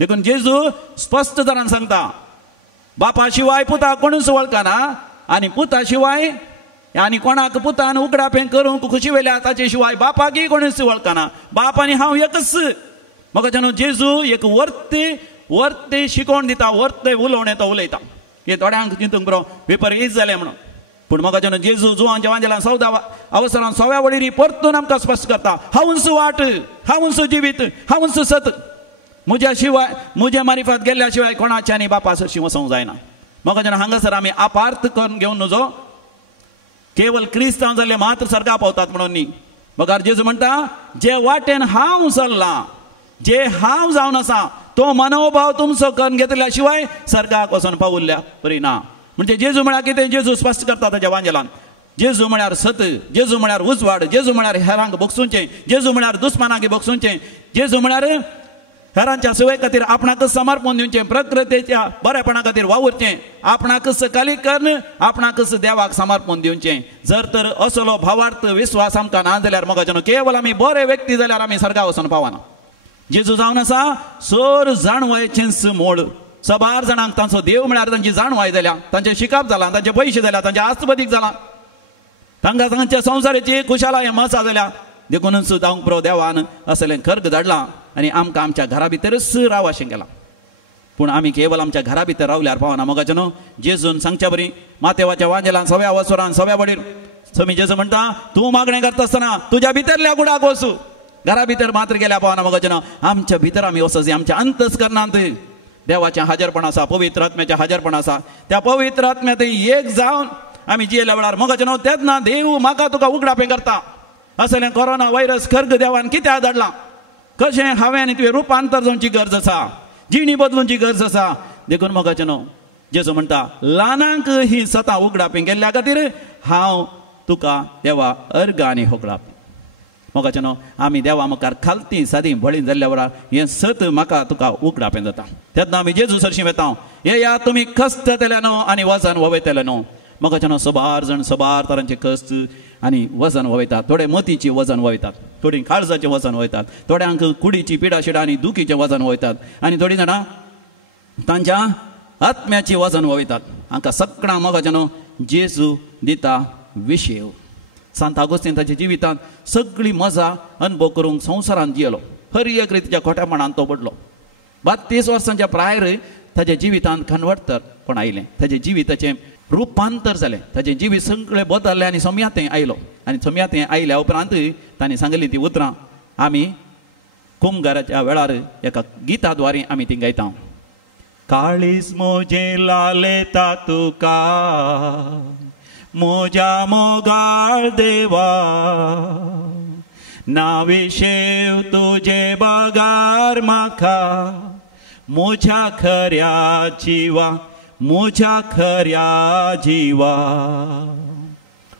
देखून जेजू स्पश्ट तरान सांगता बापा शिवाय पुता कोणूच वळखना आनी पुता शिवाय आनी कोणाक पुतान उगडापें करूंक खुशी वेल्या ताचे शिवाय बापाकय कोणूच वळखना बाप आनी हांव एकच म्हाका न्हू जेजू एक वर्ते शिकोवन दिता वर्ते उलोवणें तो उलयता हे थोड्यांक चिंतूंक बरो विपरीत जालें म्हणून पूण म्हाका न्हू जेजू जुवांच्या वांजेलान 14 अवसरान 6व्या वळेरी परतून आमकां स्पश्ट करता हांवूच वाट हांवूच जिवीत हांवूच सत म्हज्या शिवाय म्हजे मारिफत गेल्ल्या शिवाय कोणाच्या आनी बापा सरशी वचोंक जायना म्हाका जेन्ना हांगासर आमी आपार्थ करून घेवन नजो केवल क्रिस्तांव जाल्ले मात्र सर्गा पावतात म्हणून न्ही म्हाका जेजू म्हणटा जे वाटेन हांव चल्लां जे हांव जावन आसा तो मनोभाव तुमचो करून घेतल्या शिवाय सर्गाक वचोन पावुल्ल्या बरी ना म्हणजे जेजू म्हळ्यार कितें जेजू स्पश्ट करता ताच्या वांजेलान जेजू म्हळ्यार सत जेजू म्हळ्यार उजवाड जेजू म्हळ्यार हेरांक बोगसूंचें जेजू म्हळ्यार दुस्मानांक बोगसूंचें जेजू म्हळ्यार हेरांच्या सेवे खातीर आपणाक समर्पण दिवचें प्रकृतीच्या बरेपणा खातीर वावुरचें आपणाक सकाळी करून आपणाक देवाक समर्पण दिवचें जर तर असलो भावार्थ विश्वास आमकां ना जाल्यार म्हाका केवल आमी बरे व्यक्ती जाल्यार आमी सर्गा वचोन पावना जेजू जावन आसा सोर जाणवायचेंच मोड सबार जाणांक तांचो देव म्हळ्यार तांची जाणवाय जाल्या तांचें शिकप जालां तांचे पयशे जाल्या तांचें आस्तपदीक जालां तांकां तांच्या संवसाराची खुशालाय मसा जाल्या देखूनच जावंक पुरो देवान असलें कर्ग धाडलां आनी आमकां आमच्या घरा भितरच राव अशें केलां पूण आमी केवल आमच्या घरा भितर रावल्यार पावना मोगाचें न्हू जेजून सांगच्या बरी मातेवाच्या वांजेलान 6व्या वसरान 6व्या वडीर समी जेजू म्हणटा तूं मागणें करता आसतना तुज्या भितरल्या कुडाक वचूं घरा भितर मात्र गेल्या पावना मोगाचें न्हू आमच्या भितर आमी वचों आमच्या अंतस्करणांत देवाचें हाजरपण आसा पवित्र आत्म्याचें हाजरपण आसा त्या पवित्र आत्म्यात एक जावन आमी जियेल्या वेळार मोगाचें न्हू तेन्ना देव म्हाका तुका उगडापें करता असलें कोरोना वायरस खर्ग देवान कित्याक धाडलां कशें हांवें आनी तुवें रुपांतर जावची गरज आसा जिणी बदलूंची गरज आसा देखून मोगाचें न्हू जेजू म्हणटा ल्हानांक ही सतां उगडापें केल्ल्या खातीर हांव तुका देवा अर्ग आनी होगडाप मोगाचें न्हू आमी देवा मुखार खालती सादी बळी जाल्ल्या वेळार हें सत म्हाका तुका उगडापें जाता तेन्ना आमी जेजू सरशी वेता हे या तुमी कश्ट केले न्हू आनी वजन वयतले न्हू मोगाचें न्हू सबार जाण सबार तरांचे कश्ट आनी वजन वयतात थोडे मतीचें वजन वयतात थोडी काळजाचें वजन वयतात थोड्यांक कुडीची पिडाशिडा आनी दुखीचें वजन वयतात आनी थोडीं जाणां तांच्या आत्म्याचें वजन वयतात हांकां सगळ्यांक मोगाचें न्हू जेजू दिता विशेव सांत आगोस्तीन ताच्या जिवितांत सगळी मजा अनुभव करूंक संवसारांत जियेलो हर एक रितीच्या खोटेपणान तो पडलो 32 वर्सांच्या प्रायर ताच्या जिवितांत कन्वर्टर पण आयलें ताच्या जिविताचें रुपांतर जालें ताचें जिवीत सगळें बदललें आनी सम्यातें आयलो आनी सम्यातें आयल्या उपरांत तांणी सांगली ती उतरां आमी कुमगाराच्या वेळार एका गिता द्वारे आमी ती गायता काळीज मोजें लालेता तुका मोज्या मोगाळ देवा नाविशेव तुजे बगार म्हाका मोज्या खऱ्या जिवा मोज्या खऱ्या जिवा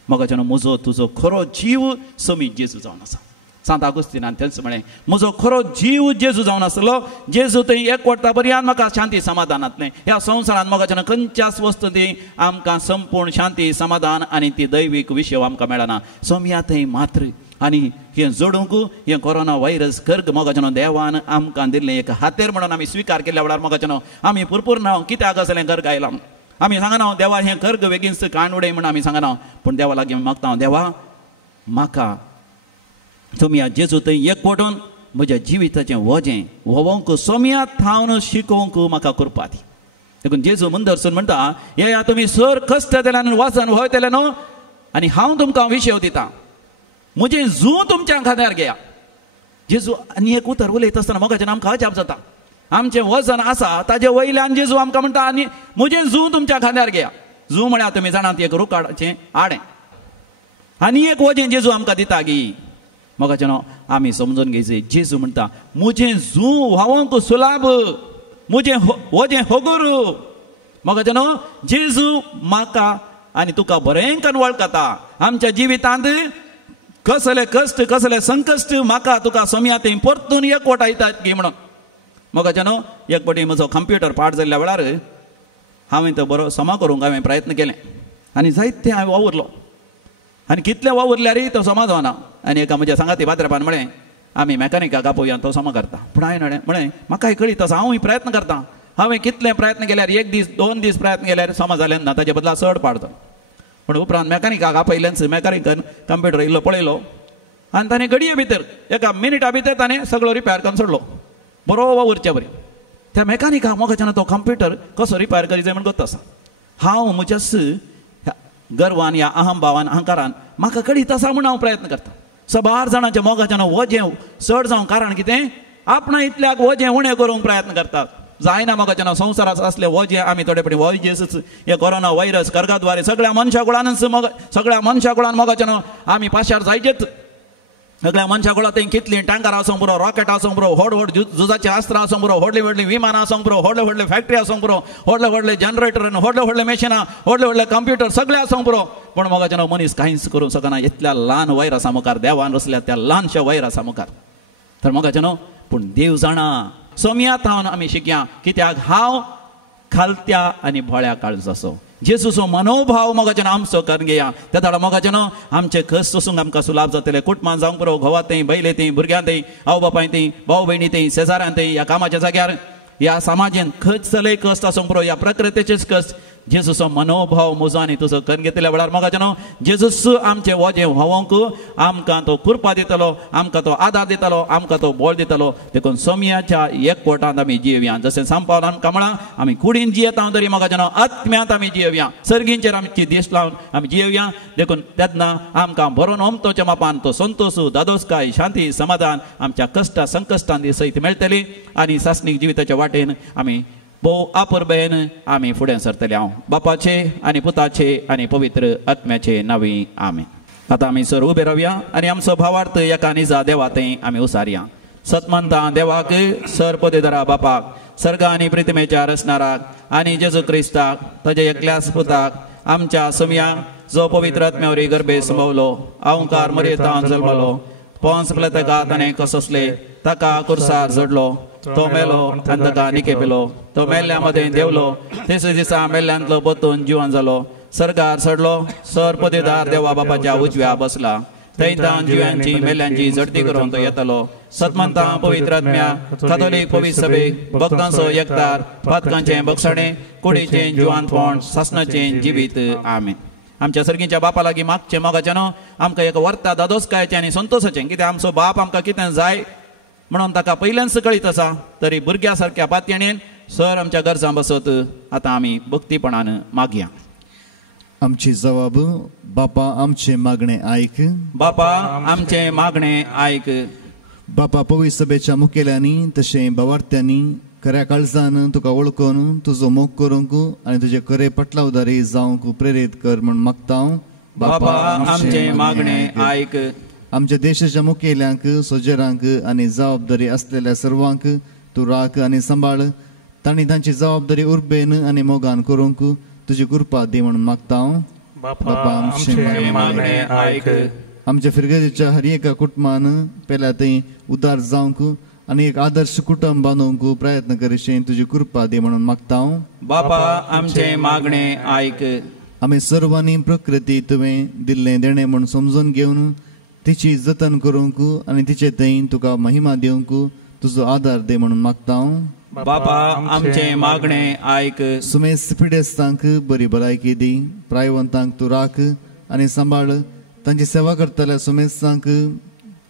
मोगाचें म्हजो तुजो खरो जीव समीत जेजू जावन आसा सांत आगोस्तीनान तेंच म्हळें म्हजो खरो जीव जेजू जावन आसलो जेजू थंय एकवटा पर्यंत म्हाका शांती समाधानांतलें ह्या संवसारांत मोगाचें खंयच्याच वस्तू ती आमकां संपूर्ण शांती समाधान आनी ती दैवीक विशय आमकां मेळना सोम्या थंय मात्र आनी हें जोडूंक हें कोरोना वायरस कर्ग मोगाचें देवान आमकां दिल्लें एक हातेर म्हणून आमी स्विकार केल्ल्या वेळार मोगाचें आमी भरपूर नांव कित्याक असलें कर्ग आयलां आमी सांगना देवा हें कर्ग बेगीनच काण उडय म्हणून आमी सांगना पूण देवा लागीं मागता देवा म्हाका सोम्या जेजू थंय एकवटून म्हज्या जिविताचें वजें व्होवंक सोम्या थावन शिकोवंक म्हाका करपा दी देखून जेजू मुंदरसून म्हणटा हे या तुमी सर कश्ट केल्यान वचन वयतले न्हू आनी हांव तुमकां विशय दितां म्हजें झू तुमच्या खांद्यार घेया जेजू आनी एक उतर उलयता आसतना मोगाचें आमकां अजाप जाता आमचें वजन आसा ताजे वयल्यान जेजू आमकां म्हणटा आनी म्हजें झू तुमच्या खांद्यार घेया झू म्हळ्यार तुमी जाणात एक रुखाडाचें आडें आनी एक वजें जेजू आमकां दिता गी मोगाचे न्हू आमी समजून घेयचें जेजू म्हणटा मुजें झू व्हावंक सुलाभ मुजें वजें होगूर मोगाचे न्हू जेजू म्हाका आनी तुका बरें करून वळखता आमच्या जिवितांत कसले कश्ट कसले संकश्ट म्हाका तुका समयात परतून एकवट येतात गी म्हणून मोगाचे न्हू एक फावटी म्हजो कंप्युटर पाड जाल्ल्या वेळार हांवें तो बरो समा करूंक हांवें प्रयत्न केले आनी जायते हांवें वावरलो आनी कितले वावरल्यार तो समा जावना आनी एका म्हज्या सांगाती बाद्रापान म्हळें आमी मॅकॅनिकाक आपोवया तो समा करता पूण हांवें म्हळें म्हाकाय कळी तसो हांवूय प्रयत्न करता हांवें कितले प्रयत्न केल्यार एक दीस 2 दीस प्रयत्न केल्यार समा जालें ना ताचे बदला चड पाडतो पूण उपरांत मॅकॅनिकाक आपयलेंच मॅकॅनिकान कंप्युटर इल्लो पळयलो आनी ताणें घडये भितर एका मिनिटा भितर ताणें सगळो रिपेर करून सोडलो बरो वावरचे बरें त्या मॅकॅनिकाक म्हाका तो कंप्युटर कसो रिपेर करी जाय म्हण कोत्ता आसा हांव म्हज्यास गर्वान या अहंभावान अहंकारान म्हाका कळीत आसा म्हूण हांव प्रयत्न करता सबार जाणांच्या मोगाच्यान वजें चड जावं कारण कितें आपणा इतल्याक वजें उणें करूंक प्रयत्न करतात जायना मोगाच्यान संवसारांत असलें वजें आमी थोडे पडी वजेच हे कोरोना व्हायरस कर्गाद्वारे सगळ्या मनशा कुळानच सगळ्या मनशा कुळान मोगाच्यान आमी पाशार जायचेच सगळ्या मनशा कुळांत कितलीं टँकर आसूंक पुरो रॉकेट आसूंक पुरो व्हड झुजाचें अस्त्र आसूंक पुरो व्हडलीं व्हडलीं विमानां आसूंक पुरो व्हडले फॅक्टरी आसूंक पुरो व्हडले जनरेटर व्हडले मशिनां व्हडले कंप्युटर सगळे आसूंक पुरो पूण मोगाच्यान मनीस कांयच करूंक शकना इतल्या ल्हान व्हायरसा मुखार देवान रचल्या त्या ल्हानशा व्हायरसा मुखार तर मोगाच्यान पूण देव जाणा समयात हांव आमी शिकया कित्याक हांव खालत्या आनी भोळ्या काळजो असो जेजूचो मनोभाव मोगाच्यान आमचो करून घेया त्या धाडा मोगाच्यान आमचे खस सोसूंक आमकां सुलाभ जातले कुटुंबांत जावंक पुरो घोवातय बैलेतय भुरग्यांतय आवय बापायतय भाव भयणीतय शेजाऱ्यांतय ह्या कामाच्या जाग्यार ह्या समाजान खंयच जाले कश्ट आसूंक पुरो ह्या प्रकृतीचेच कश्ट जेजूचो मनोभाव म्हजो आनी तुजो करून घेतल्या वेळार मोगाच्यान जेजूस आमचें वजें व्हावंक आमकां तो कृपा दितलो आमकां तो आदार दितलो आमकां तो बळ दितलो देखून सोमयाच्या एकवटांत आमी जियेवया जशें सांपावन आमकां म्हळां आमी कुडीन जियेता तरी मोगाच्यान आत्म्यांत आमी जियेवया सर्गींचेर आमची दिश लावन आमी जियेवया देखून तेन्ना आमकां भरून ओमतोच्या मापान तो संतोश दादोसकाय शांती समाधान आमच्या कश्टा संकश्टांनी सयत मेळटली आनी सासणीक जिविताच्या वाटेन आमी भोव आपुरबेन आमी फुडें सरतले हांव बापाचे आनी पुताचे आनी पवित्र आत्म्याचे नांवी आमेन आतां आमी सर उबे रावया आनी आमचो भावार्थ एका निजा देवातय आमी उसारया सतमंता देवाक सर पदेधरा बापाक सर्ग आनी प्रितिमेच्या रचणाराक आनी जेजू क्रिस्ताक ताचे एकल्याच पुताक आमच्या समया जो पवित्र आत्म्यावरी गर्भे संभवलो अवंकार मर्येतान जल्मलो पोंस प्लेतका ताणें कसोसले ताका कुर्सार जडलो तो मेलो आनी ताका निकेपिलो तो मेल्ल्या मदें देवलो तेच दिसा मेल्ल्यांतलो परतून जिवन जालो सर्गार चडलो सर पदेदार देवा बापाच्या उजव्या बसला थंयतान जिव्यांची मेल्ल्यांची झडती करून तो येतलो सतमंता पवित्र आत्म्या कातोलीक पवित्र सभेक भक्तांचो एकतार पातकांचें बक्षणे कुडीचें जिवांतपण सासणाचें जिवीत आमेन आमच्या सर्गीच्या बापा लागीं मागचें मोगाच्यान आमकां एक वर्ता दादोसकायचें आनी संतोशाचें कित्याक आमचो बाप आमकां कितें जाय म्हणून ताका पयल्याच कळीत आसा तरी भुरग्या सारक्या पातयेणेन सर आमच्या गरजां बसत आतां आमी भक्तीपणान मागया आमची जबाब बापा आमचे मागणे आयक बापा आमचें मागणें आयक बापा पवित्र सभेच्या मुखेल्यांनी तशें भावार्थ्यांनी खऱ्या काळजान तुका वळखून तुजो मोग करूंक आनी तुजे खरे पटलावदारी जावंक प्रेरीत कर म्हूण मागता हांव बापा आमचें मागणें आयक आमच्या देशाच्या मुखेल्यांक सोजेरांक आनी जबाबदारी असलेल्या सर्वांक तूं राख आनी सांबाळ तांणी तांची जबाबदारी उर्बेन आनी मोगान करूंक तुजी कृपा दी म्हणून मागता हांव बापा आमचें मागणें आयक आमच्या फिरगतीच्या हर एका कुटुंबान पेल्या थंय उदार जावंक आनी एक आदर्श कुटुंब बांदूंक प्रयत्न करीशें तुजी कृपा दी म्हणून मागता हांव बापा आमचें मागणें आयक आमी सर्वांनी प्रकृती तुवें दिल्लें देणें म्हूण समजून घेवन तिची जतन करूंक आनी तिचे थंय तुका महिमा दिवंक तुजो आदार दे म्हणून मागता हांव बापा आमचें मागणें आयक सुमेस पिडेस्तांक बरी भलायकी दी प्रायवंतांक तूं राख आनी सांबाळ तांची सेवा करतल्या सुमेसांक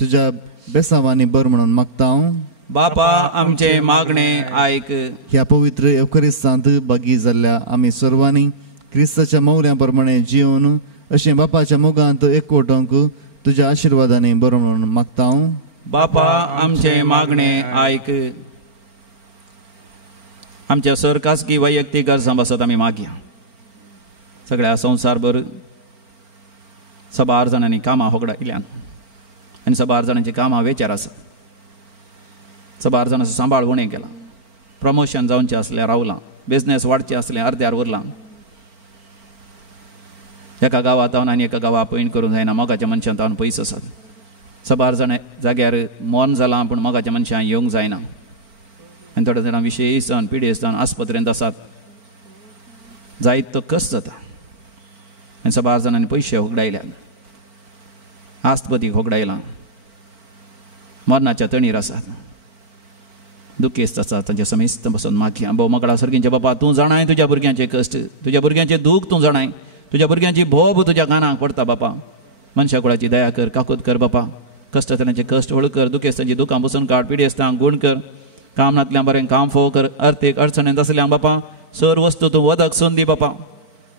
तुज्या बेसावांनी बर म्हणून मागता हांव बापा आमचें मागणें आयक ह्या पवित्र एवकरिस्तांत बागी जाल्ल्या आमी सर्वांनी क्रिस्ताच्या मौल्या प्रमाणे जिवन अशें बापाच्या मोगांत एकवटोंक तुज्या आशिर्वादांनी बरो म्हणून मागता हांव बापा आमचें मागणें आयक आमच्या सर खासगी वैयक्तीक गरजां बसत आमी मागया सगळ्या संवसारभर 10 जाणांनी कामां होगडायल्यान आनी 10 जाणांची कामां वेचार आसा 10 जाणांचो सांबाळ उणें केला प्रमोशन जावचें आसलें रावलां बिझनेस वाडचें आसलें अर्द्यार उरलां एका गांवांत हांव आनी एका गांवां पयण करूंक जायना मोगाच्या मनशांत हांव पयस आसात 10 जाण जाग्यार मोन जालां पूण मोगाच्या मनशां येवंक जायना आनी थोड्या जाणां विशेश जावन पिडेस जावन आस्पत्रेंत आसात जायत तो कस जाता आनी 10 जाणांनी पयशे होगडायल्यात आस्तपतीक होगडायलां मरणाच्या तणीर आसात दुखेस्त आसा तांचे समेस्त बसून मागया भोव मोकळा सर्गींचे बापा तूं जाणाय तुज्या भुरग्यांचे कश्ट तुज्या भुरग्यांचे दूख तूं जाणाय तुज्या भुरग्यांची भोब तुज्या कानाक पडटा बापा मनशा कुळाची दया कर काकूत कर बापा कश्टतल्यांचे कश्ट हळ कर दुखेस्तांची दुखां बसून काड पिडेस्तांक गुण कर कामनांतल्यान बरें काम फोव कर अर्थीक अडचणींत आसल्यांक बापा सर वस्तू तूं वदक सोन दी बापा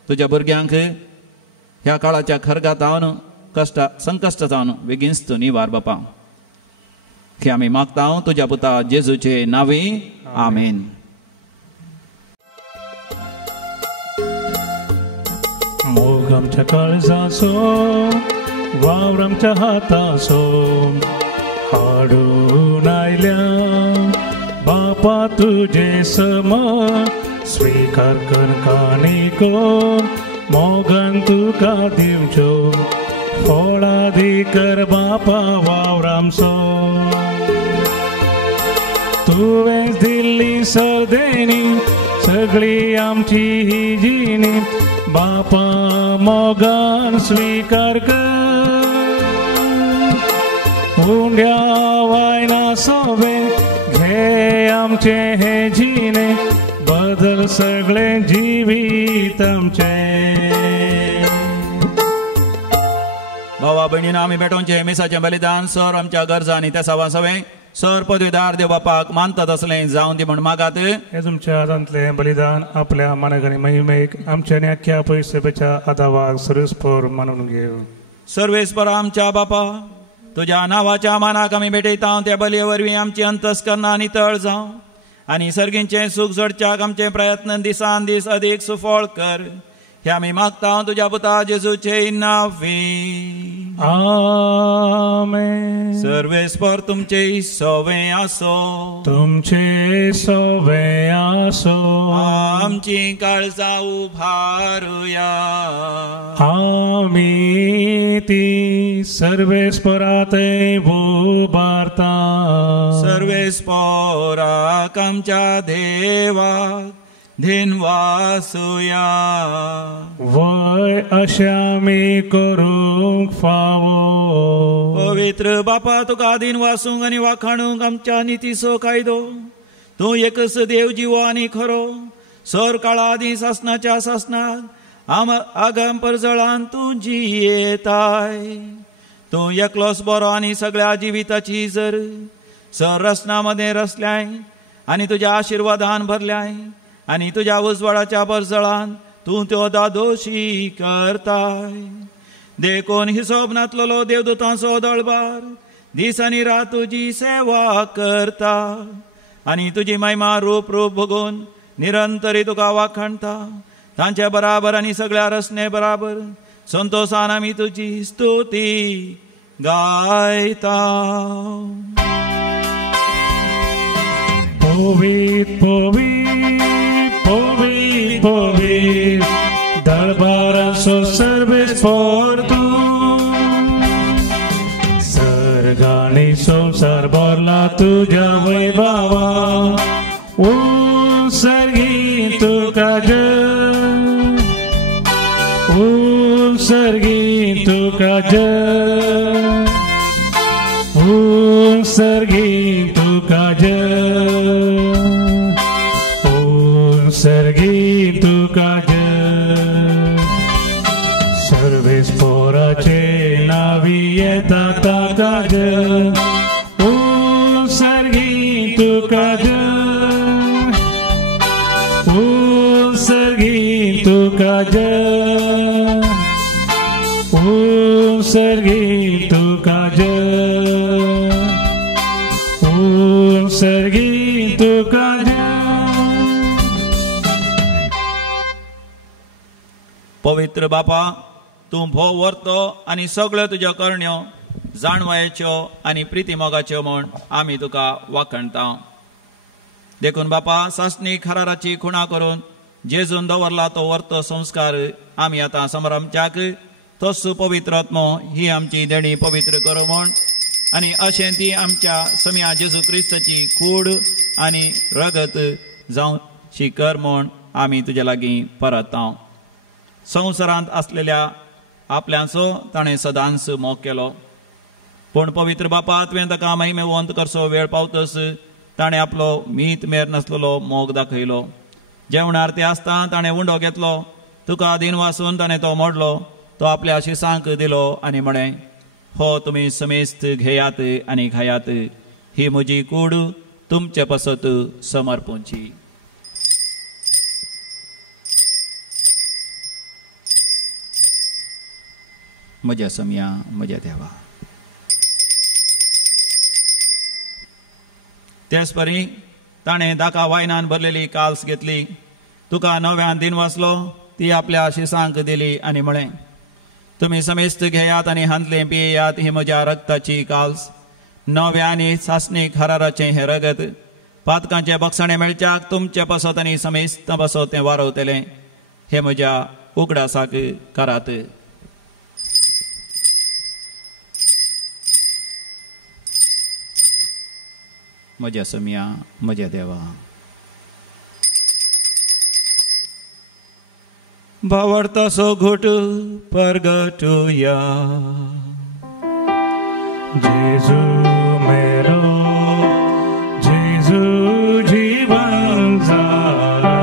तुज्या भुरग्यांक ह्या काळाच्या खरगात जावन संकश्ट जावन बेगीनच तूं निवार बापा हे आमी मागता तुज्या पुता जेजूचे नांवे आमेन मोग आमच्या काळजाचो वावर आमच्या हाताचो हाडून आयल्या बापा तुजे समान स्वीकार कर कानिको मोगान तुका दिवच्यो फळादी कर बापा वावर आमचो तुवें दिल्ली सर्देनी सगळी आमची ही जिणी बापा मोगान स्वीकार कर हुंड्या वायना सोबे घे आमचे हे जिणे बदल सगळे जिवीत आमचे भावा भयणीन आमी बेटोवचें मिसाचें बलिदान सर आमच्या गरजा आनी त्या सवा सवें सर पदवीदार देव बापाक मानतात असलें जावं दी म्हण मागात हे तुमच्या हातांतलें बलिदान आपल्या मानक आनी महिमेक आमच्या आनी आख्या पयसपेच्या आदावाक सर्वेस्पर मानून घेव सर्वेस्पर आमच्या बापा तुज्या नांवाच्या मानाक आमी भेटयता त्या बलये वरवीं आमची अंतस्करणां नितळ जावं आनी सर्गींचें सुख जोडच्याक आमचे प्रयत्न दिसान दीस अदीक सुफळ कर हे आमी मागता तुज्या पुता जेजूचे नांवे आमेन सर्वेस्पर तुमचे सोवे आसो तुमचे सोवे आसो आमची काळजां उभारुया आमी ती सर्वेस्पराते उबारता सर्वेस्पराक आमच्या देवाक धिनवासुया वय अशें आमी करूंक फावो पवित्र बापा तुका दिन वासूंक आनी वाखाणूंक आमच्या नितीचो कायदो तूं एकच देव जिवो आनी खरो सर काळा आदी सासनाच्या सासनाक आगम परजळान तूं जियेताय तूं एकलोच बरो आनी सगळ्या जिविताची जर सर रसना मध्ये रसल्याय आनी तुज्या आशिर्वादान भरल्याय आनी तुज्या उजवाडाच्या परजळान तूं त्यो दादोशी करताय देखून हिसोब नातलोलो देवदूतांचो दळबार दीस आनी रात तुजी सेवा करता आनी तुजी महिमा रूप रूप भोगून निरंतरी तुका वाखाणता तांचे बराबर आनी सगळ्या रसने बराबर संतोषान आमी तुजी स्तुती गायता पवित्र पवित्र पवित्र दरबाराचो सर्वेस्पर तूं सर्गानी संसार भरला तुज्या वैभवा सर्गी तुका जय सर्गी तुका जय सर्गी तुका जय सर्गी तुका जय सर्वेस्पराचे नावी येता ताका जय सर्गी तुका जय सर्गी तुका जय सर्गी तुका जय सर्गी तुका जय पवित्र बापा तूं भोव व्हरतो आनी सगळ्यो तुज्यो करण्यो जाणवायेच्यो आनी प्रिती मोगाच्यो म्हूण आमी तुका वाखणटा. देखून बापा सासणीक हराराची खुणा करून जेजून दवरला तो व्हरतो संस्कार आमी आतां समरमच्याक तोच पवित्र आत्मो ही आमची देणी पवित्र करूं म्हूण आनी अशें ती आमच्या सम्या जेजू क्रिस्ताची कूड आनी रगत जावं शिकर म्हूण आमी तुजे लागीं परतां. संवसारांत आसलेल्या आपल्याचो ताणें सदांच मोग केलो, पूण पवित्र बापा तुवें ताका महिमेवंत करचो वेळ पावतस ताणें आपलो मीत मेर नासलेलो मोग दाखयलो. जेवणार ते आसता ताणें उंडो घेतलो, तुका दिन वासून ताणें तो मोडलो, तो आपल्या शिसांक दिलो आनी म्हळें, हो तुमी समेस्त घेयात आनी खायात, ही म्हजी कूड तुमचे पसत समर्पूंची. म्हज्या सम्या म्हज्या देवा. तेच परी ताणें दाका वायनान भरलेली काल्स घेतली, तुका नव्यान दिन वाचलो, ती आपल्या शिसांक दिली आनी म्हळें, तुमी समेस्त घेयात आनी हांतले पियेयात, ही म्हज्या रक्ताची काल्स, नव्या आनी सासणीक हराराचें हें रगत, पातकांचे बक्षणे मेळच्याक तुमचे पसत आनी समेस्त पसत तें वारवतलें, हे म्हज्या उगडासाक करात. म्हज्या सम्या म्हज्या देवा. भावार्थाचो घोट परगटुया. जेजू मेलो, जेजू जीवन जाला,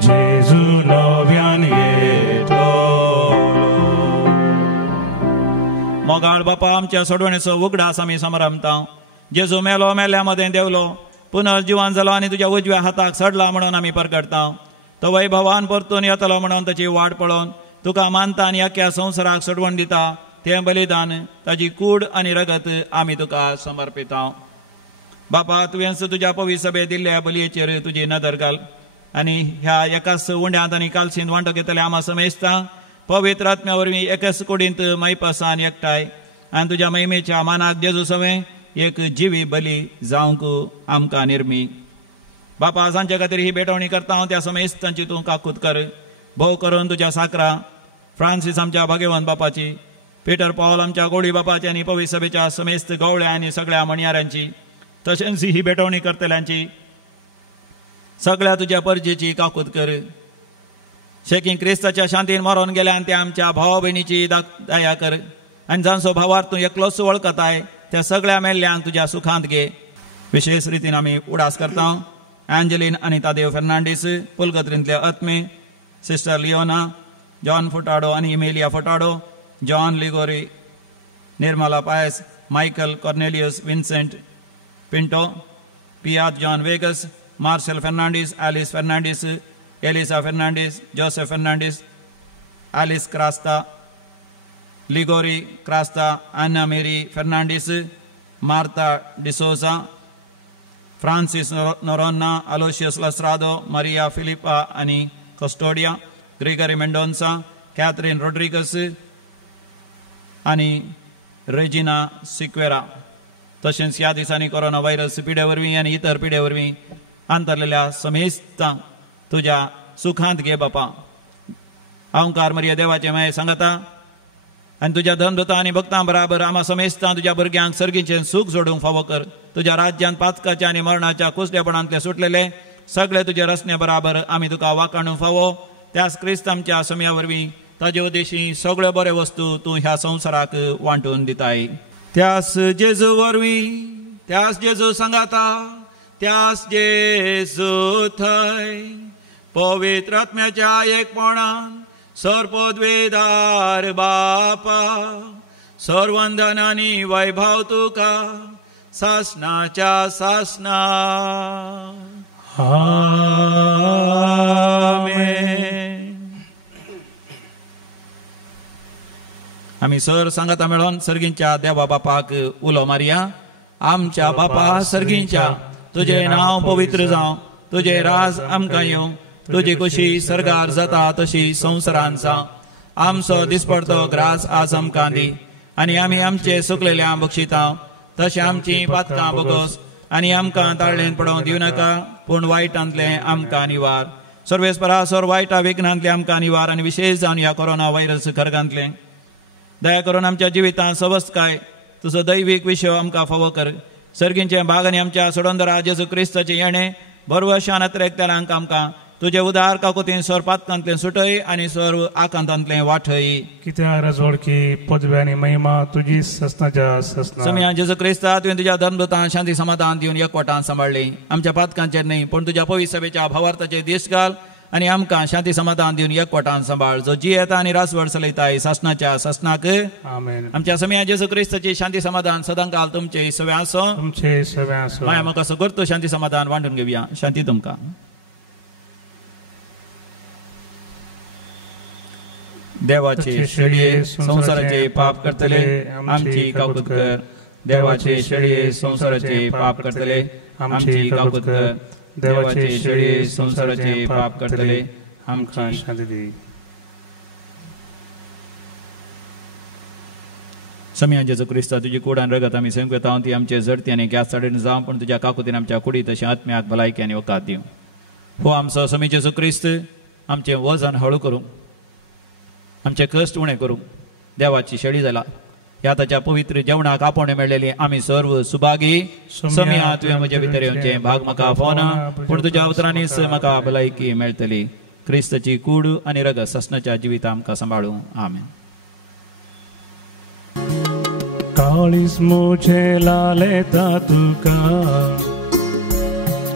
जेजू नव्यान येतलो. मोगाळ बापा आमच्या सोडवणेचो उगडास आमी समरमता. जेजू मेलो, मेल्या मदें देवलो, पुनर्जीवन जालो आनी तुज्या उजव्या हाताक सडला म्हणून आमी परगटता. तो वैभवान परतून येतलो म्हणून ताची वाट पळोवन तुका मानता आनी अख्ख्या संवसाराक सडवण दिता. तें बलिदान ताची कूड आनी रगत आमी तुका समर्पिता. बापा तुवेंच तुज्या पवी सभे दिल्ल्या बलयेचेर तुजी नदर घाल आनी ह्या एकाच उंड्यांत आनी कालशींत वांटो घेतले आमा समेस्ता पवित्र आत्म्या वरवीं एकाच कुडींत मैपसान एकठांय आनी तुज्या महिमेच्या मानाक जेजू सवें एक जिवी बली जावंक आमकां निर्मी. बापा सांचे खातीर ही भेटवणी करता हांव त्या समेस्तांची तूं काकूत कर. भोव करून तुज्या साकरा फ्रांसीस आमच्या भाग्यवंत बापाची, पिटर पॉल आमच्या गोडी बापाची आनी पवी सभेच्या समेस्त गवळ्या आनी सगळ्या मणयाऱ्यांची, तशेंच ही भेटवणी करतल्यांची सगळ्या तुज्या परजेची काकूत कर. शेकी क्रिस्ताच्या शांतीन मरोन गेल्या आनी त्या आमच्या भावा भयणीची दया कर आनी जांचो भावार्थ तूं एकलोच वळखताय त्या सगळ्या मेल्ल्यांक तुज्या सुखांत घे. विशेष रितीन आमी उडास करता एंजेलिन आनी तादेव फेर्नांडीस, पुलगत्रींतले आत्मे, सिस्टर लिओना, जॉन फुटाडो आनी Emilia Furtado, John Ligory, Nirmala Pius, Michael Cornelius Vincent Pinto, पियात John Vegas, Marshal Fernandes, Alice Fernandes, Elisa Fernandes, Joseph Fernandes, Alice Crasta, Ligory Crasta, Anna Mary Fernandes, Marta D'Souza, Francis Noronha, Aloysius Lasrado, Maria Philipa आनी Custodia, Gregory Mendonca, Catherine Rodrigues आनी Regina Sequeira. तशेंच ह्या दिसांनी corona virus पिडे वरवीं आनी इतर पिडे वरवीं अंतरलेल्या समेस्तांक तुज्या सुखांत घे बापा. अहंकार मरिया देवाचे माये सांगता आनी तुज्या धनदुतां आनी भक्तां बराबर आमा समेस्तां तुज्या भुरग्यांक सर्गीचें सूख सोडूंक फावो कर. तुज्या राज्यांत पातकाच्या आनी मरणाच्या कुसलेपणांतले सुटलेले सगळे तुजे रचने बराबर आमी तुका वाखाणूंक फावो. त्याच क्रिस्त आमच्या सम्या वरवीं ताजे उद्देशी सगळ्यो बऱ्यो वस्तू तूं ह्या संवसाराक वांटून दिताय. त्याच जेजू वरवीं, त्याच जेजू सांगाता, त्याच जेजू थंय पवित्र आत्म्याच्या एकपणान सर्पोद्वेदार बापा सर्वंदन आनी वैभव तुका सासणाच्या सासणा. आमी सर सांगता मेळोन सर्गींच्या देवा बापाक उलो मारया. आमच्या बापा सर्गींच्या, तुजें नांव पवित्र जावं, तुजें राज आमकां येवं, तुजी कुशी सर्गार जाता तशी संवसारांत जावं. आमचो दिसपडतो ग्रास आज आमकां दी आनी आमी आमचे सुकलेल्या बक्षिता तशें आमची पातकां बोगोस आनी आमकां ताळ्ळेन पडोवंक दिवं नाका पूण वायटांतले आमकां निवार सर्वेस्परा सोर वायटा विघ्नांतले आमकां निवार आनी विशेश जावन ह्या कोरोना व्हायरस खरगांतले दया करून आमच्या जिवितांत सवस्काय तुजो दैवीक विशय आमकां फावो कर सर्गींचे भाग आनी आमच्या सोडोंदरा जेजू क्रिस्ताचे येणे भरवशान अत्रेकतेल्यांक आमकां तुजे उदार काकुतीन सोर पातकांतले सुटय आनी सोर आकांतांतले वाठय कित्याक राजवडकी पदवी आनी महिमा तुजी ससनाच्या ससना समया जेजू क्रिस्ता तुवें तुज्या धर्मदूतांक शांती समाधान दिवन एकवटान सांबाळली आमच्या पातकांचेर न्ही पूण तुज्या पवित्र सभेच्या भावार्थाचेर दीस घाल आनी आमकां शांती समाधान दिवन एकवटान सांबाळ जो जी येता आनी रासवड चलयताय सासनाच्या ससनाक आमेन आमच्या समया जेजू क्रिस्ताची शांती समाधान सदांकाल तुमचे सवे आसो तुमचे सवे आसो माया म्हाका सगळ्यो शांती समाधान वांटून घेवया शांती तुमकां देवाचे शेळये संसाराचे पाप करतले आमची काकूत कर देवाचे शेळये संसाराचे पाप करतले आमची काकूत कर देवाचे शेळये संसाराचे पाप करतले आमकां शांती दी समया जेजू क्रिस्ता तुजी कुडान रगत आमी संकत हांव ती आमचे जडती आनी गॅस साडेन जावं पण तुज्या काकुतीन आमच्या कुडी तशें आत्म्याक भलायकी आनी वकात दिवं हो आमचो समी जेजू क्रिस्त आमचें वजन हळू करूं आमचे कश्ट उणें करूं देवाची शेळी जाला ह्या ताच्या पवित्र जेवणाक आपोवणें मेळलेली आमी सर्व सुभागी समया तुवें म्हजे भितर येवचें भाग म्हाका फोना पूण तुज्या उतरांनीच म्हाका भलायकी मेळटली क्रिस्ताची कूड आनी रगत ससनाच्या जिविता आमकां सांबाळूं आमेन काळीस मुझे लालेता तुका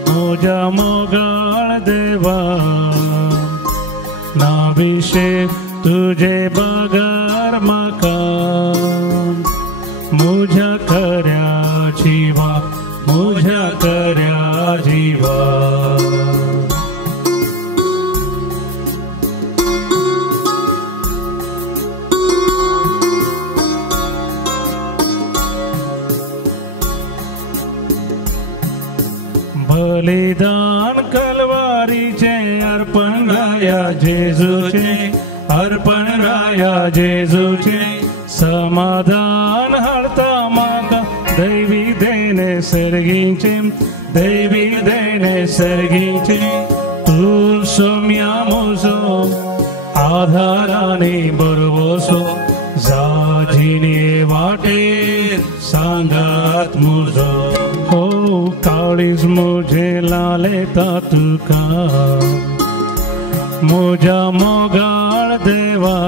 म्हज्या मोगाळ देवा नाभिषेक तुझे बगार म्हाका म्हज्या खऱ्या जिवा म्हज्या खऱ्या जिवा बलिदान कलवारीचे अर्पण राया जेजूचे अर्पण राया जेजूचे समाधान हाडता म्हाका दैवी देणे सर्गीचे तूं सोम्या म्हजो आधाराने बरोवसो जाजिने वाटेर सांगात म्हजो हो काळीज मुझे लालेता तुका म्हज्या मोगाळ देवा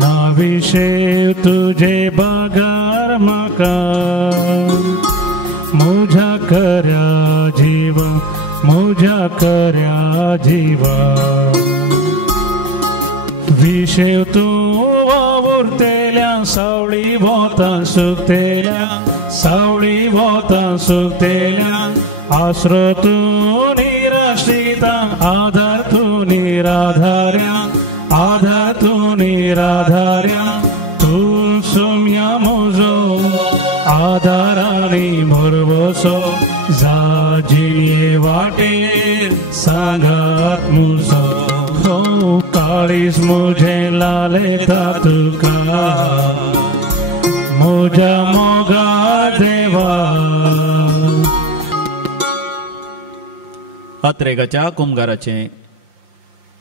नाभिषेक तुझे बगार म्हाका म्हज्या खऱ्या जिवा म्हज्या खऱ्या जिवा विशेव तूं वावुरतेल्या सावळी भोवता सुकतेल्या आश्रो तूं निराश्रिता आधार तूं निराधार्या तूं सोम्या म्हजो आधारानी भरवसो जाजिये वाटेर सांगात म्हजो हो काळीज मुझे लालेता तुका म्हज्या मोगा देवा अत्रेगाच्या कुंभाराचे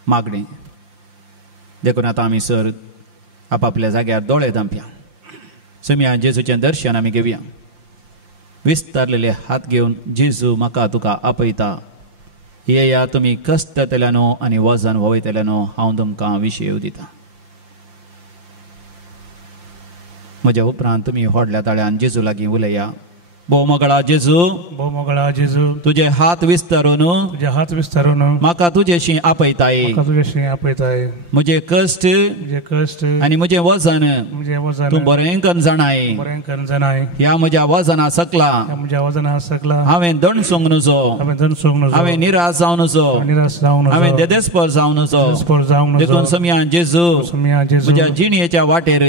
मागणी देखून आतां आमी सर आपापल्या जाग्यार दोळे धांपया समया जेजूचें दर्शन आमी घेवया विस्तारलेले हात घेवन जेजू म्हाका तुका आपयता येया तुमी कश्टतल्यानो आनी वजन वयतल्यानो हांव तुमकां विशय दिता म्हज्या उपरांत तुमी व्हडल्या ताळ्यान जेजू लागीं उलया भोवमोगळा जेजू तुझे हात विस्तारून म्हाका तुजेशी आपयताय म्हजे कश्ट आनी म्हजें वजन तूं बरें करून जाणाय ह्या म्हज्या वजना सकला हांवें दंड सोंग नजो हांवें निराश जावन नजो हांवें देदेस्पर जावन नजो देखून समया जेजू म्हज्या जिणयेच्या वाटेर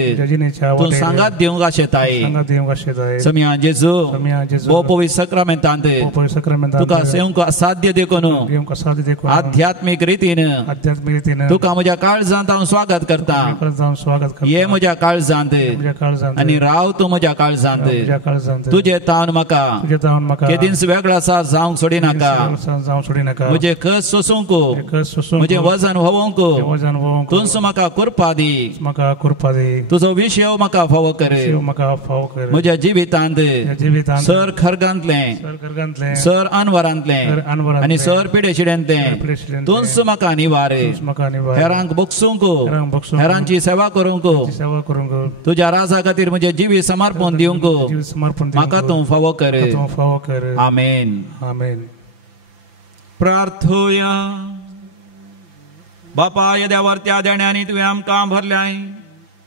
तूं सांगात दिवंक आशेताय समया जेजू सोम्या जेजू बो पवित्र सक्रमेंतांत पवित्र सक्रमेंतांत तुका सेवंक असाध्य देखून घेवंक साथ देखून आध्यात्मिक रितीन आध्यात्मिक रीतीन तुका म्हज्या काळजांत हांव स्वागत करता जाऊन स्वागत करता ये म्हज्या काळजांत तुझ्या काळजांत आनी राव तूं म्हज्या काळजांत तुझ्या काळजांत तुजे तावन म्हाका तुझ्या जाऊन म्हाका केदींस वेगळो आसा जावंक सोडी नाका जाऊन सोडी नाका म्हजे कस सोसूंक कस सोसूंक म्हजे वजन व्होवंक वजन व्होवंक तुंस म्हाका कुरपा दी म्हाका कृपा दे तुजो विशय म्हाका फावो कर शिव म्हाका फाव कर म्हज्या जिवितांत या जिवितांत सर खरगांतलें सर गर्गांतले सर अनवरांतलें अनवरांतलें आनी सर पिडेशिड्यांतलें पिडेशिड्यांतलें तुंस म्हाका निवार म्हाका निवार हेरांक बक्षूंक हेरांक बक्षूंक हेरांची सेवा करूंक सेवा करूंक तुज्या राजा खातीर म्हजें जिवी समर्पण दिवंक जीव समर्पण म्हाका तूं फावो कर तूं फाव कर आमेन आमेन प्रार्थोया बापा या देवार त्या देण्यानी तुवें आमकां भरल्याय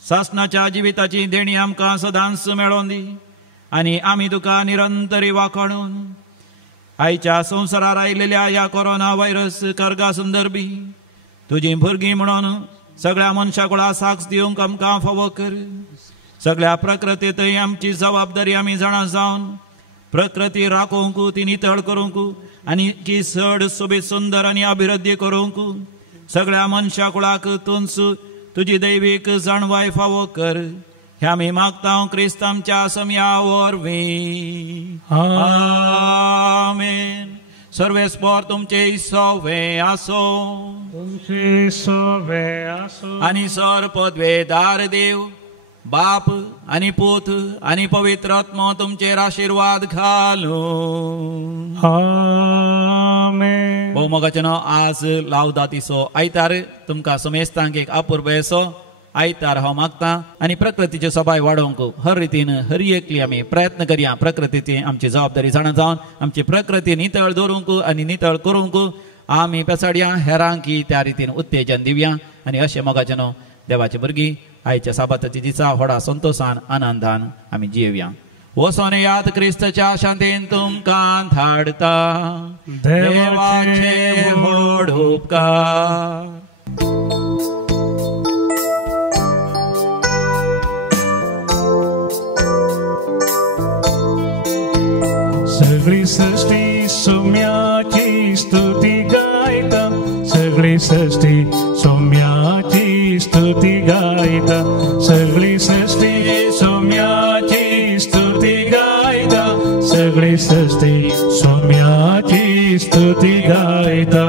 सासणाच्या जिविताची देणी आमकां सदांच मेळोवन दी आनी आमी तुका निरंतरी वाखाणून आयच्या संवसारार आयिल्ल्या ह्या कोरोना व्हायरस कर्गा संदर्भी तुजी भुरगीं म्हणून सगळ्या मनशा कुळा साक्ष दिवंक आमकां फावो कर सगळ्या प्रकृतींतय आमची जबाबदारी आमी जाणा जावन प्रकृती राखोवंक ती नितळ करूंक आनी ती चड सोबीत सुंदर आनी अभिवृद्धी करूंक सगळ्या मनशा कुळाक तुंच तुजी दैवीक जाणवाय फावो कर हे आमी मागता क्रिस्तांच्या समया वरवीं आमेन सर्वेस्पर तुमचे सोवे आसो तुमचे सोवे आसो आनी सर पदवेदार देव बाप आनी पूत आनी पवित्र आत्मा तुमचेर आशीर्वाद घालो आमेन भोव मोगाचें आज लावदातीचो आयतार तुमकां समेस्तांक एक अपुर्बेचो आयतार हांव मागतां आनी प्रकृतीचे सभाय वाडोवंक हर रितीन हर एकली आमी प्रयत्न करया प्रकृतीची आमची जबाबदारी जाणा जावन आमची प्रकृती नितळ दवरूंक आनी नितळ करूंक आमी पेसाडया हेरांकी त्या रितीन उत्तेजन दिवया आनी अशें मोगाचें देवाची भुरगीं आयच्या साबाताची दिसा व्हडा संतोषान आनंदान आमी जियेवया वसोन याद क्रिस्तच्या शांतीन तुमकां धाडता देवाचे व्हड उपकार सगळी सृष्टी सोम्याची स्तुती गायता सगळी सृष्टी सोम्याची स्तुती गायता सगळी सृष्टी सोम्याची स्तुती गायता सगळी सृष्टी सोम्याची स्तुती गायता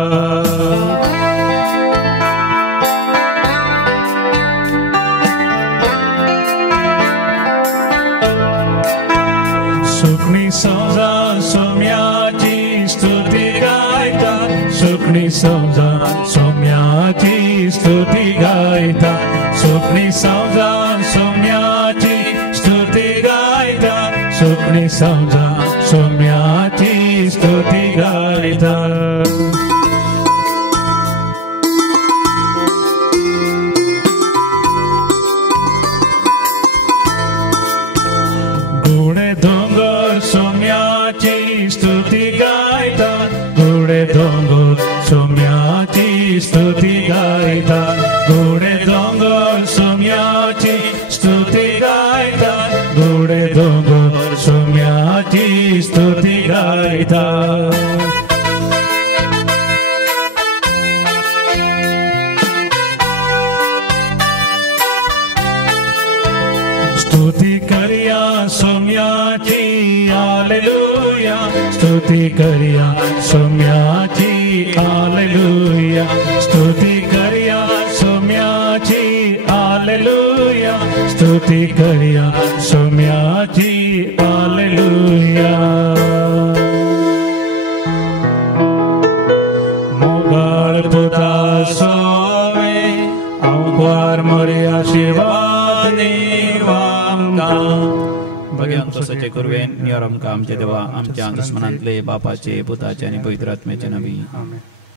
सुखनी समजा सोम्याची स्तुती गायता सुखनी समजा सोम्याची स्तुती गायता सुखनी समजा सोम्याची स्तुती गायता सुखनी समजा सोम्याची स्तुती गायता घोडे दोंगर सोम्याची स्तुती गायता घोडे दोंगर सोम्याची स्तुती गायता घोडे दोंगर सोम्याची स्तुती गायता घोडे दोंगर सोम्याची स्तुती गायता स्तुती करिया सोम्याची हालेलुया स्तुती करिया सोम्याची हालेलुया स्तुती करिया सोम्याची हालेलुया स्तुती करिया सोम्याची हालेलुया मोगाळ पुता सोमे आंकार मरे आशीर्वाद भगे आमचो सचे कुरवेन नियर आमकां आमचे देवा आमच्या दुस्मनांतले बापाचे पुताचे आनी पवित्र आत्म्याचे नबी